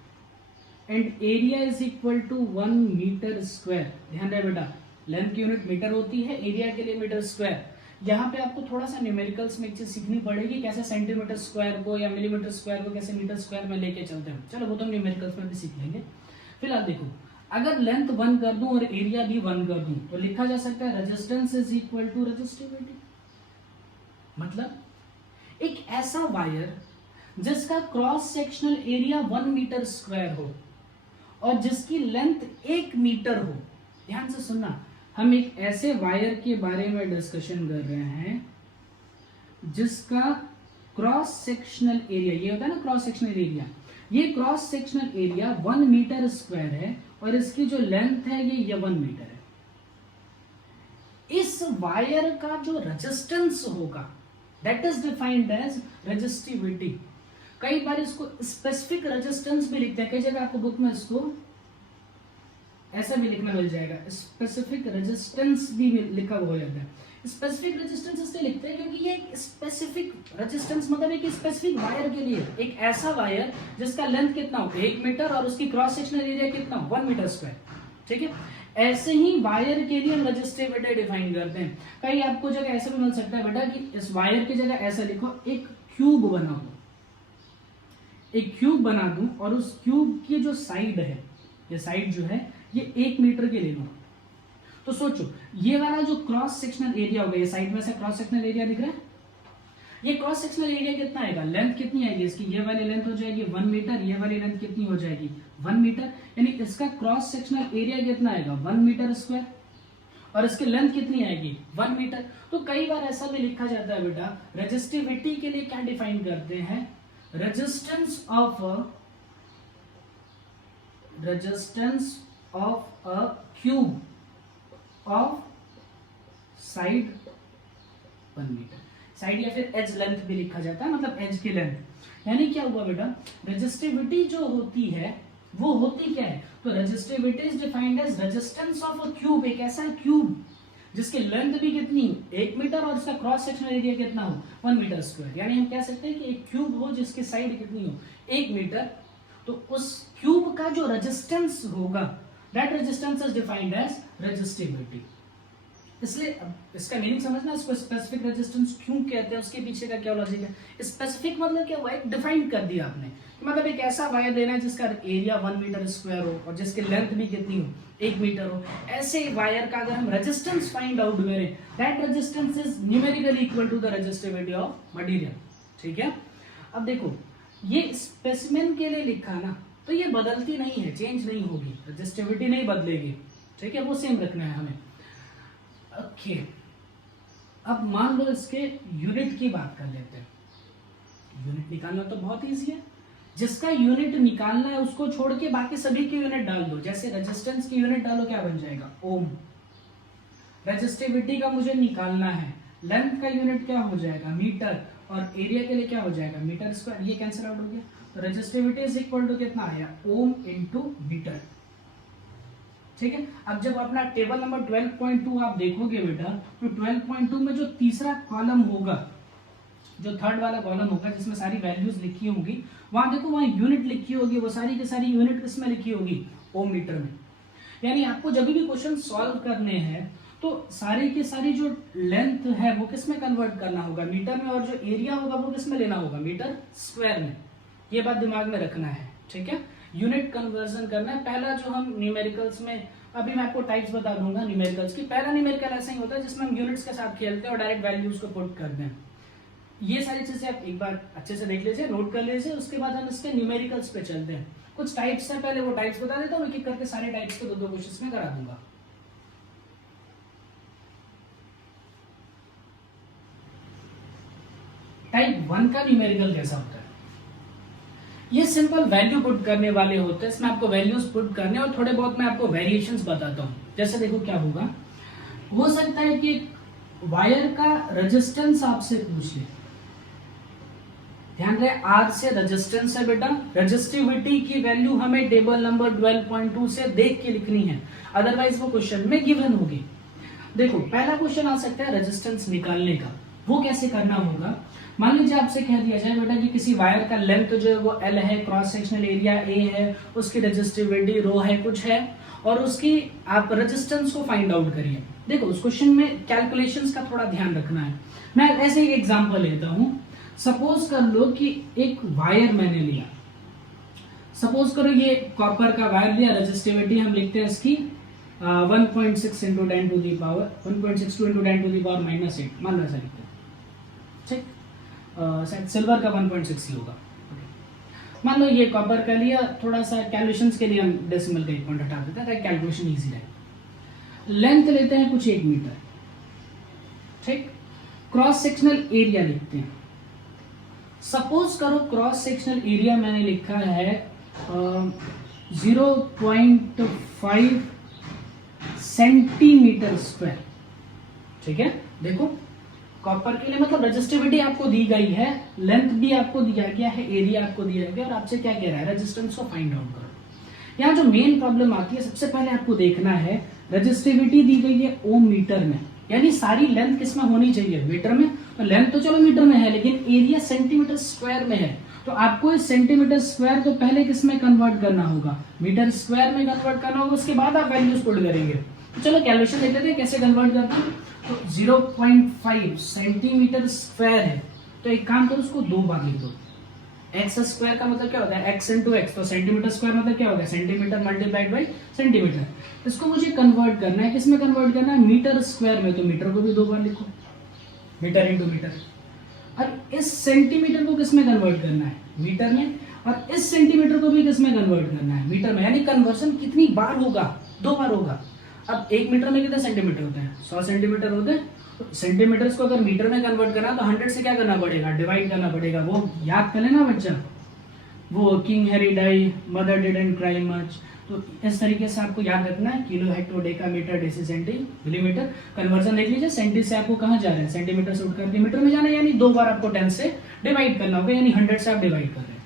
and area is equal to 1 metre square, ध्यान रहे बेटा लेंथ की यूनिट मीटर होती है, एरिया के लिए मीटर स्क्वायर। यहाँ पे आपको थोड़ा सा न्यूमेरिकल्स में एक चीज सीखनी पड़ेगी, कैसे सेंटीमीटर स्क्वायर को या मिलीमीटर स्क्वायर को कैसे मीटर स्क्वायर में लेके चलते हैं। चलो वो तो न्यूमेरिकल्स में भी सीख लेंगे। फिलहाल देखो, अगर लेंथ 1 कर दूं और एरिया भी 1 कर दूं तो लिखा जा सकता है resistance is equal to resistivity. मतलब एक ऐसा वायर जिसका cross sectional area 1 metre square हो और जिसकी लेंथ 1 मीटर हो। ध्यान से सुनना, हम एक ऐसे वायर के बारे में डिस्कशन कर रहे हैं जिसका क्रॉस सेक्शनल एरिया, ये होता है ना क्रॉस सेक्शनल एरिया, ये cross sectional area 1 metre square है और इसकी जो लेंथ है ये 1 मीटर है। इस वायर का जो रेजिस्टेंस होगा that is defined as resistivity. कई बार इसको स्पेसिफिक रेजिस्टेंस भी लिखते हैं, कई जगह आपको बुक में इसको ऐसा भी लिखना मिल जाएगा, स्पेसिफिक रेजिस्टेंस भी लिखा हुआ हो जाता है। स्पेसिफिक रेजिस्टेंस इसलिए लिखते हैं क्योंकि ये एक स्पेसिफिक रेजिस्टेंस मतलब एक स्पेसिफिक वायर के लिए, एक ऐसा वायर जिसका लेंथ कितना हो 1 मीटर और उसकी क्रॉस सेक्शनल एरिया कितना हो 1 मीटर स्क्वायर, ठीक है। ऐसे ही वायर के लिए हम रेजिस्टिविटी डिफाइन करते हैं। कहीं आपको जगह ऐसे भी मिल सकता है बेटा कि इस वायर की जगह ऐसा लिखो, एक क्यूब बना दो, एक क्यूब बना दूं और उस क्यूब की जो साइड है, ये साइड जो है ये 1 मीटर की ले लूं। तो सोचो ये वाला जो क्रॉस सेक्शनल एरिया होगा, ये साइड में से क्रॉस सेक्शनल एरिया दिख रहा है, ये क्रॉस सेक्शनल एरिया कितना आएगा, लेंथ कितनी आएगी इसकी, ये वाली लेंथ हो जाएगी 1 मीटर, ये वाली लेंथ कितनी हो जाएगी 1 मीटर, यानी इसका क्रॉस सेक्शनल एरिया कितना आएगा 1 मीटर स्क्वायर और इसकी लेंथ कितनी आएगी 1 मीटर। तो कई बार ऐसा भी लिखा जाता है बेटा, रेजिस्टिविटी के लिए क्या डिफाइन करते हैं, resistance of a cube of side 1 metre, side या फिर एज लेंथ भी लिखा जाता है, मतलब एज की लेंथ। यानी क्या हुआ बेटा, रेजिस्टिविटी जो होती है वो होती क्या है, तो resistivity is defined as resistance of a cube, एक ऐसा क्यूब जिसकी लेंथ भी कितनी 1 मीटर और इसका क्रॉस सेक्शनल एरिया कितना हो 1 मीटर स्क्वायर। यानी हम कह सकते हैं कि एक क्यूब हो जिसकी साइड कितनी हो 1 मीटर, तो उस क्यूब का जो रेजिस्टेंस होगा that resistance is defined as resistivity. इसलिए इसका मीनिंग समझना, इसको स्पेसिफिक रेजिस्टेंस क्यों कहते हैं, उसके पीछे का क्या लॉजिक है। स्पेसिफिक मतलब क्या हुआ, एक डिफाइन कर दिया आपने, मतलब एक ऐसा वायर देना है जिसका एरिया 1 मीटर स्क्वायर हो और जिसकी लेंथ भी कितनी हो, 1 मीटर हो। ऐसे वायर का अगर हम रेजिस्टेंस फाइंड आउट करें, that resistance is numerically equal to the resistivity of material. ठीक है, अब देखो ये स्पेसिमेन के लिए लिखा ना, तो ये बदलती नहीं है, चेंज नहीं होगी, रेजिस्टिविटी नहीं बदलेगी। ठीक है, वो सेम रखना है हमें। ओके, अब मान लो इसके यूनिट की बात कर लेते हैं। यूनिट निकालना तो बहुत इजी है, जिसका यूनिट निकालना है उसको छोड़ के बाकी सभी की यूनिट डाल दो। जैसे रेजिस्टेंस की यूनिट डालो, क्या बन जाएगा, ओम। रेजिस्टिविटी का मुझे निकालना है, लेंथ का यूनिट क्या हो जाएगा, मीटर, और एरिया के लिए क्या हो जाएगा, मीटर स्क्वायर। ये कैंसिल आउट हो गया, तो रेजिस्टिविटी इज इक्वल टू कितना आया, ओम इनटू मीटर। ठीक है, अब जब अपना टेबल नंबर 12.2 आप देखोगे बेटा, तो 12.2 में जो तीसरा कॉलम होगा, जो थर्ड वाला कॉलम होगा जिसमें सारी वैल्यूज लिखी होंगी, वहां देखो वहां यूनिट लिखी होगी, वो सारी की सारी यूनिट किसमें लिखी होगी, ओम मीटर में। यानी आपको जब भी क्वेश्चन सॉल्व करने हैं तो सारी की सारी जो लेंथ है वो किसमें कन्वर्ट करना होगा, मीटर में, और जो एरिया होगा वो किसमें लेना होगा, मीटर स्क्वायर में। ये बात दिमाग में रखना है। ठीक है, यूनिट कन्वर्जन करना है। पहला जो हम न्यूमेरिकल्स में, अभी मैं आपको टाइप्स बता दूंगा न्यूमेरिकल्स की। पहला न्यूमेरिकल ऐसा ही होता है जिसमें हम यूनिट्स के साथ खेलते हैं और डायरेक्ट वैल्यूज को पुट करते हैं। ये सारी चीजें आप एक बार अच्छे से देख लीजिए, नोट कर लीजिए, उसके बाद हम इसके न्यूमेरिकल्स पे चलते हैं। कुछ टाइप्स है, पहले वो टाइप्स बता देता हूँ, एक एक करके सारे टाइप्स को 2-2 क्वेश्चंस में करा दूंगा। टाइप 1 का न्यूमेरिकल कैसा होता है, ये सिंपल वैल्यू पुट करने वाले होते हैं। इसमें आपको वैल्यूज पुट करने और थोड़े बहुत मैं आपको वेरिएशंस बताता हूँ। जैसे देखो क्या होगा, हो सकता है कि वायर का रेजिस्टेंस आपसे पूछ ले, ध्यान रहे आर से रेजिस्टेंस है बेटा, रेजिस्टिविटी की वैल्यू हमें टेबल नंबर 12.2 से देख के लिखनी है, अदरवाइज वो क्वेश्चन में गिवन होगी। देखो पहला क्वेश्चन आ सकता है रेजिस्टेंस निकालने का, वो कैसे करना होगा। मान लीजिए आपसे कह दिया जाए बेटा कि किसी वायर का लेंथ जो है वो L है, क्रॉस सेक्शनल एरिया A है, उसकी रेजिस्टिविटी रो है, कुछ है, और उसकी आप रेजिस्टेंस को फाइंड आउट करिए। देखो उस क्वेश्चन में कैलकुलेशंस का थोड़ा ध्यान रखना है। मैं ऐसे ही एग्जांपल लेता हूं। सपोज कर लो कि एक वायर मैंने लिया, सपोज करो ये कॉपर का वायर लिया, रेजिस्टिविटी हम लिखते हैं इसकी 1.6 into 10 to the power 1.62 into 10 to the power -8, मान लो ऐसा लिखते हैं। ठीक, शायद सिल्वर का 1.6 ही होगा। मान लो ये कॉपर का लिया, थोड़ा सा कैलकुलेशंस के लिए हम डेसिमल का 1 पॉइंट हटा देते हैं ताकि कैलकुलेशन इजी रहे। लेंथ लेते हैं कुछ 1 मीटर। ठीक, क्रॉस सेक्शनल एरिया लिखते हैं। सपोज करो क्रॉस सेक्शनल एरिया मैंने लिखा है 0.5 सेंटीमीटर स्क्वायर। ठीक है, देखो कॉपर के लिए मतलब रेजिस्टिविटी आपको दी गई है, लेंथ भी आपको दिया गया है, एरिया आपको दिया गया, और आपसे क्या कह रहा है, रेजिस्टेंस को फाइंड आउट करो। यहाँ जो मेन प्रॉब्लम आती है, सबसे पहले आपको देखना है रेजिस्टिविटी दी गई है ओम मीटर में, यानी सारी लेंथ किस में होनी चाहिए, मीटर में। तो लेंथ तो चलो मीटर में है, लेकिन एरिया सेंटीमीटर स्क्वायर में है, तो आपको इस सेंटीमीटर स्क्वायर को पहले किस में कन्वर्ट करना होगा, मीटर स्क्वायर में कन्वर्ट करना होगा, उसके बाद आप वैल्यूज पुट करेंगे। तो चलो कैलकुलेशन देख लेते हैं कैसे कन्वर्ट करते हैं। तो 0.5 सेंटीमीटर स्क्वायर है, तो एक काम करो उसको 2 बार लिख दो। एक्स स्क्वायर का मतलब क्या होता है, एक्स इंटू एक्स, तो सेंटीमीटर स्क्वायर मतलब क्या होगा, सेंटीमीटर मल्टीप्लाइड बाई सेंटीमीटर। इसको मुझे कन्वर्ट करना है, किसमें कन्वर्ट करना है, मीटर स्क्वायर में, तो मीटर को भी 2 बार लिखो, मीटर इंटू मीटर। और इस सेंटीमीटर को किसमें कन्वर्ट करना है, मीटर में, और इस सेंटीमीटर को भी किसमें कन्वर्ट करना है, मीटर में। यानी कन्वर्सन कितनी बार होगा, 2 बार होगा। अब 1 मीटर में कितने सेंटीमीटर होते हैं, 100 सेंटीमीटर होते हैं। तो सेंटीमीटर्स को अगर मीटर में कन्वर्ट करना तो 100 से क्या करना पड़ेगा, डिवाइड करना पड़ेगा। वो याद कर लेना बच्चा, वो king harry die mother didn't cry much. तो इस तरीके से आपको याद रखना है, kilo, hecto, deca, metre, deci, centi, millimetre. Conversion देख लीजिए, सेंटी से आपको कहाँ जा रहे हैं, सेंटीमीटर से उठ करके मीटर में जाना है, यानी 2 बार आपको 10 से डिवाइड करना होगा, यानी 100 से आप डिवाइड कर रहे हैं।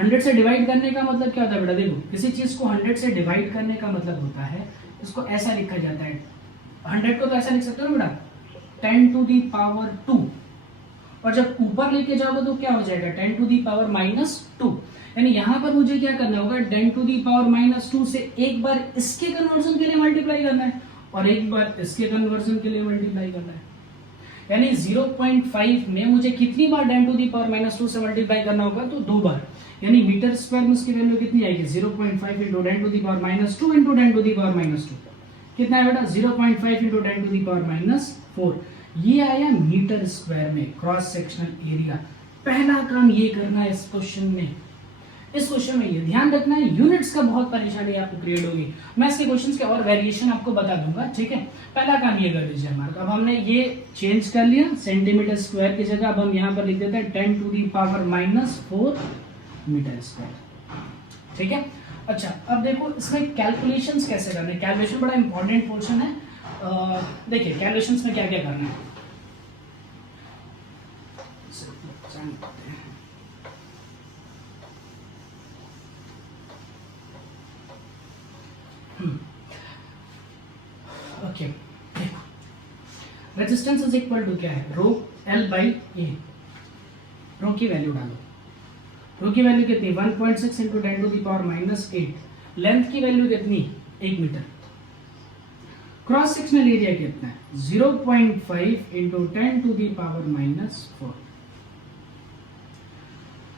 100 से डिवाइड करने का मतलब क्या होता है बेटा, देखो किसी चीज को 100 से डिवाइड करने का मतलब होता है, इसको ऐसा लिखा जाता है, 100 को तो ऐसा लिख सकते हो बेटा 10 टू दी पावर 2, और जब ऊपर लेके जाओगे तो क्या हो जाएगा 10 टू दी पावर -2। यानी यहाँ पर मुझे क्या करना होगा, 10⁻⁻² से एक बार इसके कन्वर्जन के लिए मल्टीप्लाई करना है और एक बार इसके कन्वर्जन के लिए मल्टीप्लाई करना है। यानी 0.5 में मुझे कितनी बार 10⁻⁻² से मल्टीप्लाई करना होगा, तो 2 बार। यानी मीटर स्क्वायर में उसकी वैल्यू कितनी आएगी, 0.5 इंटू 10⁻² इंटू 10⁻²। कितना है बेटा, 0.5 इंटू 10⁻⁴। ये आया मीटर स्क्वायर में क्रॉस सेक्शनल एरिया। पहला काम ये करना है इस क्वेश्चन में, ये ध्यान रखना है, यूनिट्स का बहुत परेशानी आपको क्रिएट होगी। मैं इसके क्वेश्चंस के और वेरिएशन आपको बता दूंगा, ठीक है। पहला काम ये कर लीजिए हमारा, अब हमने ये चेंज कर लिया, सेंटीमीटर स्क्वायर की जगह अब हम यहाँ पर लिख देते हैं 10⁻⁻⁴ मीटर स्क्वायर, ठीक है। अच्छा, अब देखो इसमें कैलकुलेशंस कैसे करने, कैलकुलेशन बड़ा इंपॉर्टेंट पोर्शन है। देखिए कैलकुलेशंस में क्या क्या करना है, okay. Resistance is equal to क्या है, रो एल बाई ए। रो की वैल्यू डालो, रो की वैल्यू कितनी, 1.6 इंटू 10⁻⁸। लेंथ की वैल्यू कितनी, 1 मीटर। क्रॉस सेक्शनल एरिया कितना है, 0.5 इंटू 10⁻⁻⁴।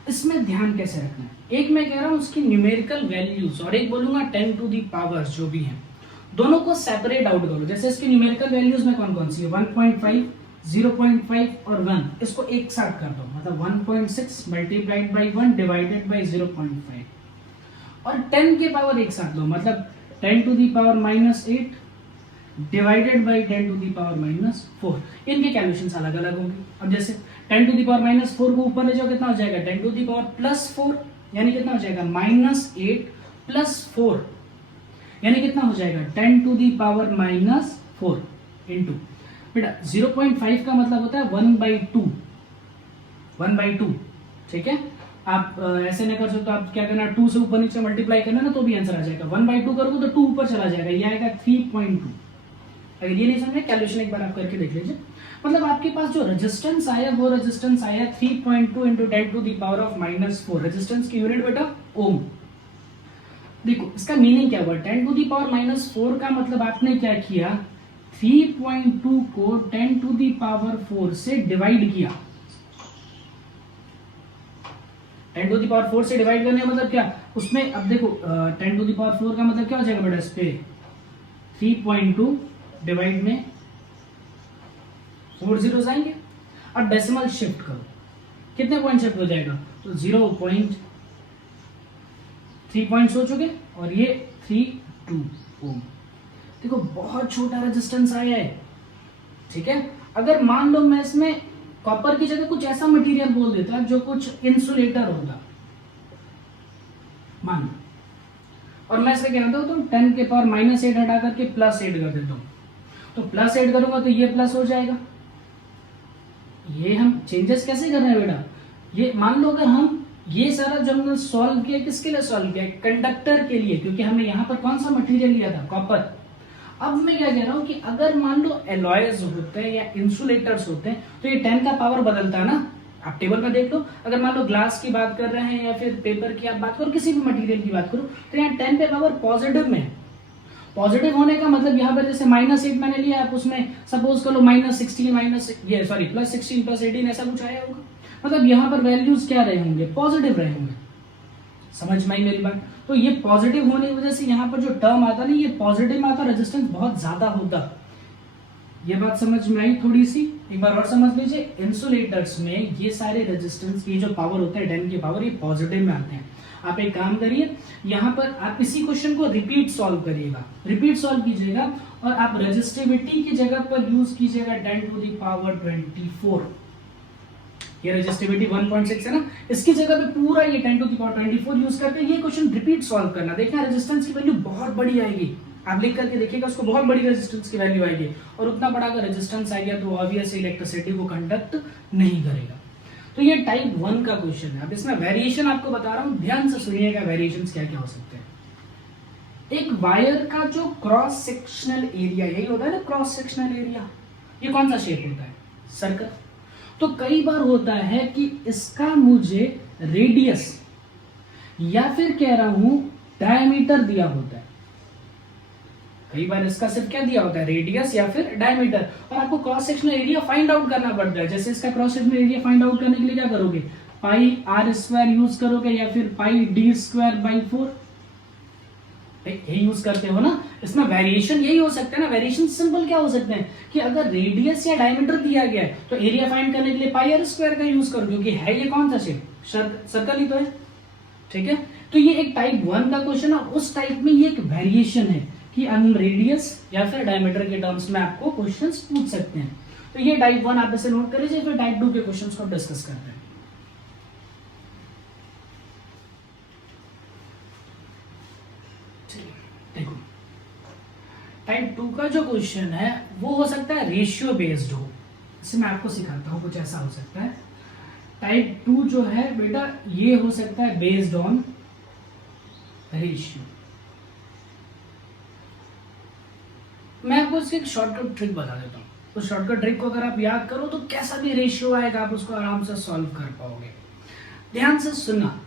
इसमें ध्यान कैसे रखना है, एक मैं कह रहा हूं उसकी न्यूमेरिकल वैल्यूज और एक बोलूंगा 10 टू दी पावर जो भी है, दोनों को सेपरेट आउट करो। जैसे इसकी न्यूमेरिकल वैल्यूज में कौन कौन सी है, 1.5, 0.5 और 1, इसको एक साथ कर दो, मतलब 1.6 मल्टीप्लाइड बाई 1 डिवाइडेड बाई 0.5 और 10 के पावर एक साथ लो, मतलब 10⁻⁻8 डिवाइडेड बाई 10⁻⁴। इनके कैलकुलेशंस अलग अलग होंगे। अब जैसे 10⁻⁴ को ऊपर ले जाओ, कितना हो जाएगा, 10⁻+4 यानी कितना हो जाएगा, -8 + 4 यानी कितना हो जाएगा, 10⁻⁻4 इंटू बेटा 0.5 का मतलब होता है 1/2, 1/2, ठीक है। आप ऐसे नहीं कर सकते, आप क्या करना, 2 से ऊपर नीचे मल्टीप्लाई करना ना तो भी आंसर आ जाएगा। 1/2 करोगे तो 2 ऊपर चला जाएगा, ये आएगा 3.2। अगर ये नहीं समझे, कैलकुलेशन एक बार आप करके देख लीजिए। मतलब आपके पास जो रेजिस्टेंस आया वो रेजिस्टेंस आया 3.2 इंटू 10⁻⁻⁴। रेजिस्टेंस की यूनिट बेटा ओम। देखो इसका मीनिंग क्या हुआ, 10⁻⁴ का मतलब आपने क्या किया, 3.2 को 10⁻⁴ से डिवाइड किया। 10⁻⁴ से डिवाइड करने का मतलब क्या, उसमें अब देखो 10⁻⁴ का मतलब क्या हो जाएगा बेटा, इस पे 3.2 डिवाइड में 4 जीरो आएंगे। अब डेसिमल शिफ्ट करो, कितने पॉइंट शिफ्ट हो जाएगा, तो 0.3 पॉइंट्स हो चुके और ये 3.2 ओम। देखो बहुत छोटा रेजिस्टेंस आया है, ठीक है। अगर मान लो मैं इसमें कॉपर की जगह कुछ ऐसा मटेरियल बोल देता जो कुछ इंसुलेटर होगा, मान लो, और मैं इसका क्या करता हूं, तो 10⁻⁻8 हटा करके +8 कर देता हूं, तो +8 करूंगा तो ये प्लस हो जाएगा। ये हम चेंजेस कैसे कर रहे हैं बेटा, ये मान लो अगर हम ये सारा जो हमने सॉल्व किया, किसके लिए सॉल्व किया, कंडक्टर के लिए, क्योंकि हमने यहाँ पर कौन सा मटेरियल लिया था, कॉपर। अब मैं क्या कह रहा हूँ कि अगर मान लो एलॉयज होते हैं या इंसुलेटर्स होते हैं तो ये 10 का पावर बदलता है ना, आप टेबल में देख लो। अगर मान लो ग्लास की बात कर रहे हैं या फिर पेपर की आप बात करो, किसी भी मटेरियल की बात करो, तो यहाँ 10 पे पावर पॉजिटिव में है। पॉजिटिव होने का मतलब यहाँ पर जैसे -8 मैंने लिया, आप उसमें सपोज कर लो -16 +16 +18 ऐसा कुछ आया होगा, मतलब यहाँ पर वैल्यूज क्या रहे होंगे, पॉजिटिव रहे होंगे। समझ में आई मेरी बात। तो ये पॉजिटिव होने की वजह से यहाँ पर जो टर्म आता ना, ये पॉजिटिव में आता, रेजिस्टेंस बहुत ज्यादा होता। ये बात समझ में आई थोड़ी सी, एक बार और समझ लीजिए। इंसुलेटर्स में ये सारे रेजिस्टेंस की जो पावर होता है 10 की पावर, ये पॉजिटिव में आते हैं। आप एक काम करिए, यहाँ पर आप इसी क्वेश्चन को रिपीट सॉल्व करिएगा, रिपीट सॉल्व कीजिएगा और आप रेजिस्टिविटी की जगह पर यूज कीजिएगा 10⁻24। ये रेजिस्टिविटी 1.6 है ना, इसकी जगह पे पूरा ये 10⁻24 यूज करके ये क्वेश्चन रिपीट सॉल्व करना। देखना रेजिस्टेंस की वैल्यू बहुत बड़ी आएगी, आप लिख करके देखिएगा, उसको बहुत बड़ी रेजिस्टेंस की वैल्यू आएगी, और उतना बड़ा अगर रेजिस्टेंस आ गया तो ऑब्वियस इलेक्ट्रिसिटी को कंडक्ट नहीं करेगा। तो ये टाइप 1 का क्वेश्चन है। अब इसमें वेरिएशन आपको बता रहा हूं, ध्यान से सुनिएगा वेरिएशंस क्या क्या हो सकते हैं। एक वायर का जो क्रॉस सेक्शनल एरिया, यही होता है ना क्रॉस सेक्शनल एरिया, ये कौन सा शेप होता है, सर्कल। तो कई बार होता है कि इसका मुझे रेडियस या फिर कह रहा हूं डायमीटर दिया होता है, कई बार इसका सिर्फ क्या दिया होता है, रेडियस या फिर डायमीटर, और आपको cross sectional area find out करना पड़ता है। जैसे इसका cross sectional area find out करने के लिए क्या करोगे, पाई आर स्क्वायर यूज करोगे या फिर पाई डी स्क्वायर बाई 4, यही यूज करते हो ना। इसमें वेरिएशन यही हो सकता है ना, वेरिएशन सिंपल क्या हो सकते हैं कि अगर रेडियस या डायमीटर दिया गया है तो एरिया फाइंड करने के लिए पाई आर स्क्वायर का यूज करो, क्योंकि है ये कौन सा शेप, सर्कल ही तो है, ठीक है। तो ये एक टाइप 1 का क्वेश्चन है, उस टाइप में ये एक वेरिएशन है कि हम रेडियस या फिर डायमीटर के टर्म्स में आपको क्वेश्चंस पूछ सकते हैं। तो ये टाइप 1 आप इसे नोट कर लीजिए, फिर टाइप 2 के क्वेश्चंस को डिस्कस करते हैं। देखो टाइप 2 का जो क्वेश्चन है वो हो सकता है रेशियो बेस्ड हो, इसे मैं आपको सिखाता हूं, कुछ ऐसा हो सकता है। टाइप 2 जो है बेटा ये हो सकता है बेस्ड ऑन रेशियो। मैं आपको इसकी एक शॉर्टकट ट्रिक बता देता हूँ, उस शॉर्टकट ट्रिक को अगर आप याद करो तो कैसा भी रेशियो आएगा आप उसको आराम से सॉल्व कर पाओगे। ध्यान से सुनना,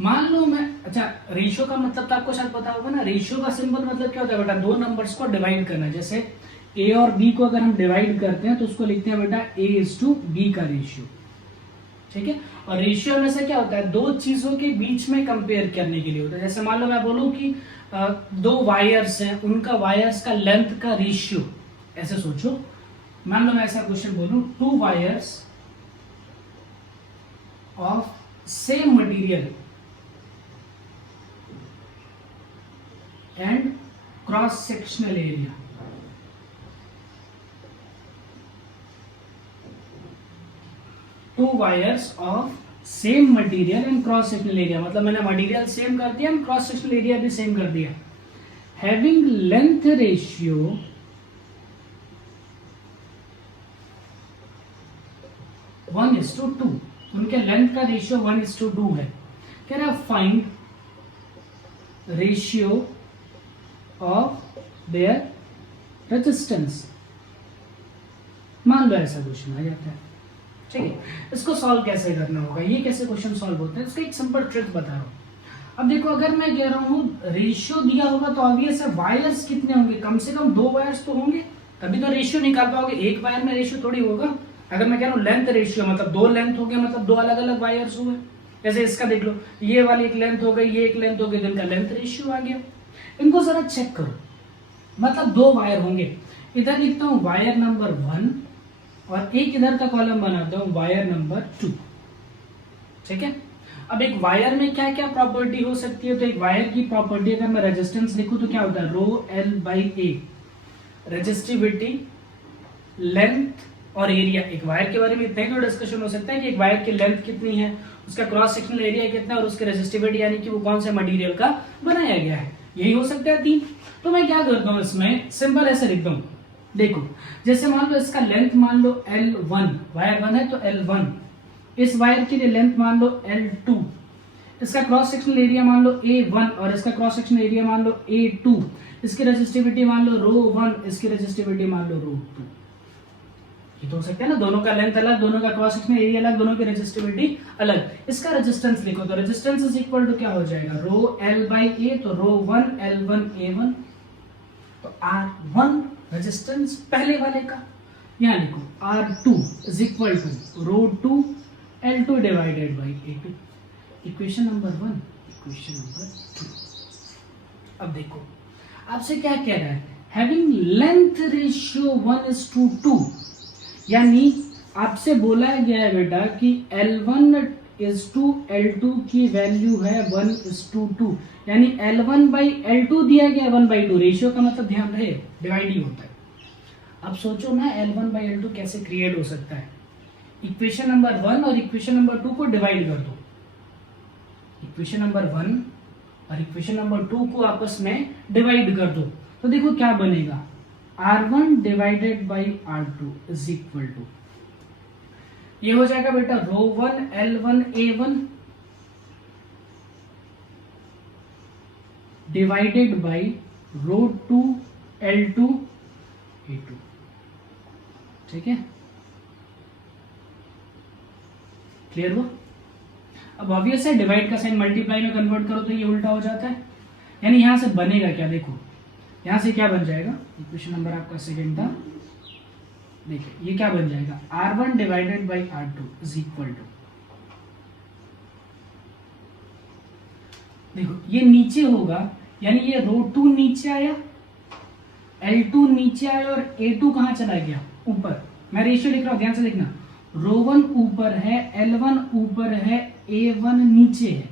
मान लो मैं, अच्छा रेशियो का मतलब तो आपको शायद पता होगा ना, रेशियो का सिंबल मतलब क्या होता है बेटा, दो नंबर्स को डिवाइड करना। जैसे ए और बी को अगर हम डिवाइड करते हैं तो उसको लिखते हैं बेटा A/B का रेशियो, ठीक है। और रेशियो में से क्या होता है, दो चीजों के बीच में कंपेयर करने के लिए होता है। जैसे मान लो मैं बोलूं कि दो वायर्स हैं, उनका वायर्स का लेंथ का रेशियो, ऐसे सोचो। मान लो मैं ऐसा क्वेश्चन बोलूं, 2 wires of same material and cross sectional area, to wires of same material and cross sectional area, मतलब मैंने मटेरियल सेम कर दिया एंड क्रॉस सेक्शनल एरिया भी सेम कर दिया, हैविंग लेंथ रेशियो 1:2, उनके लेंथ का रेशियो 1:2 है। कह रहा find ratio of their resistance. मान लो ऐसा क्वेश्चन आ जाता है, ठीक है। इसको सॉल्व कैसे करना होगा, ये कैसे क्वेश्चन सॉल्व होते हैं, इसका एक सिंपल ट्रिक बता रहा हूं। अब देखो अगर मैं कह रहा हूं रेशियो दिया होगा तो ऑब्वियस है वायर्स कितने होंगे, कम से कम 2 वायर्स तो होंगे, तभी तो रेशियो निकाल पाओगे। एक वायर में रेशियो थोड़ी होगा। अगर मैं कह रहा हूं लेंथ रेशियो, मतलब 2 लेंथ हो गए, मतलब 2 अलग अलग वायर्स हुए। जैसे इसका देख लो, ये वाली एक लेंथ हो गई, ये एक लेंथ हो गई, इनका लेंथ रेशियो आ गया। इनको जरा चेक करो, मतलब 2 वायर होंगे। इधर लिखता हूं वायर नंबर 1 और एक इधर का कॉलम बनाता हूं वायर नंबर 2, ठीक है। अब एक वायर में क्या क्या प्रॉपर्टी हो सकती है, तो एक वायर की प्रॉपर्टी अगर मैं रेजिस्टेंस लिखूं तो क्या होता है, rho L by A, resistivity, length और एरिया। एक वायर के बारे में इतना ही तो डिस्कशन हो सकता है कि एक वायर की लेंथ कितनी है, उसका क्रॉस सेक्शनल एरिया कितना है और उसकी रेजिस्टिविटी यानी कि वो कौन से मटेरियल का बनाया गया है, यही हो सकता है 3। तो मैं क्या करता हूं, इसमें सिंपल ऐसे लिखता हूं, देखो जैसे मान लो इसका लेंथ मान लो L1, वायर 1 है तो L1, इस वायर के लिए लेंथ मान लो L2, इसका क्रॉस सेक्शनल एरिया मान लो A1 और इसका क्रॉस सेक्शनल एरिया मान लो A2, इसकी रेजिस्टिविटी मान लो ρ1, इसकी रेजिस्टिविटी मान लो ρ2। ये तो हो सकता है ना, दोनों का लेंथ अलग, दोनों का क्रॉस सेक्शनल एरिया अलग, दोनों की रेजिस्टिविटी अलग। इसका रेजिस्टेंस लिखो तो रेजिस्टेंस इज इक्वल टू क्या हो जाएगा, रो एल बाई ए, तो ρ1 L1 A1, तो R1 रेजिस्टेंस पहले वाले का, यहां लिखो R2 is equal to ρ2 L2 divided by A2। Equation number 1, equation number 2। अब देखो आपसे क्या कह रहा है, हैविंग लेंथ रेशियो 1:2, यानी आपसे बोला गया है बेटा कि L1:L2 की वैल्यू है 1:2, यानी L1/L2 दिया गया 1/2। रेशियो का मतलब ध्यान रहे डिवाइड ही होता है। अब सोचो ना L1/L2 कैसे क्रिएट हो सकता है, इक्वेशन नंबर 1 और इक्वेशन नंबर 2 को डिवाइड कर दो, इक्वेशन नंबर 1 और इक्वेशन नंबर 2 को आपस में डिवाइड कर दो, तो देखो क्या बनेगा, R1 divided by R2 is equal to, ये हो जाएगा बेटा ρ1 L1 A1 divided by ρ2 L2 A2, ठीक है, क्लियर हुआ। अब ऑब्वियस है डिवाइड का साइन मल्टीप्लाई में कन्वर्ट करो तो ये उल्टा हो जाता है, यानी यहां से बनेगा क्या, देखो यहां से क्या बन जाएगा, इक्वेशन नंबर आपका सेकंड था, देखिए ये क्या बन जाएगा, R1 divided by R2 is equal to, देखो ये नीचे होगा यानी ये ρ2 नीचे आया, L2 नीचे आया और A2 कहां चला गया, ऊपर। मैं रेशियो लिख रहा हूं, ध्यान से देखना, ρ1 ऊपर है, L1 ऊपर है, A1 नीचे है।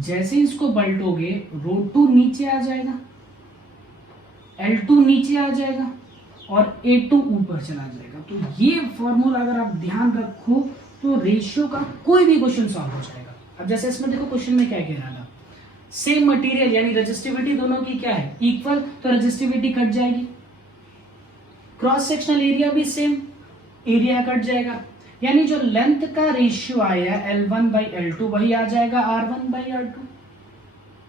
जैसे इसको पलटोगे ρ2 नीचे आ जाएगा, L2 नीचे आ जाएगा और A2 ऊपर चला जाएगा। तो ये फॉर्मूला अगर आप ध्यान रखो तो रेशियो का कोई भी क्वेश्चन सॉल्व हो जाएगा। अब जैसे इसमें देखो क्वेश्चन में क्या कह रहा था, सेम मटेरियल यानी रेजिस्टिविटी दोनों की क्या है, इक्वल, तो रेजिस्टिविटी कट जाएगी, क्रॉस सेक्शनल एरिया भी सेम, एरिया कट जाएगा, यानी जो लेंथ का रेशियो आया L1 बाई L2 वही आ जाएगा R1 बाई R2।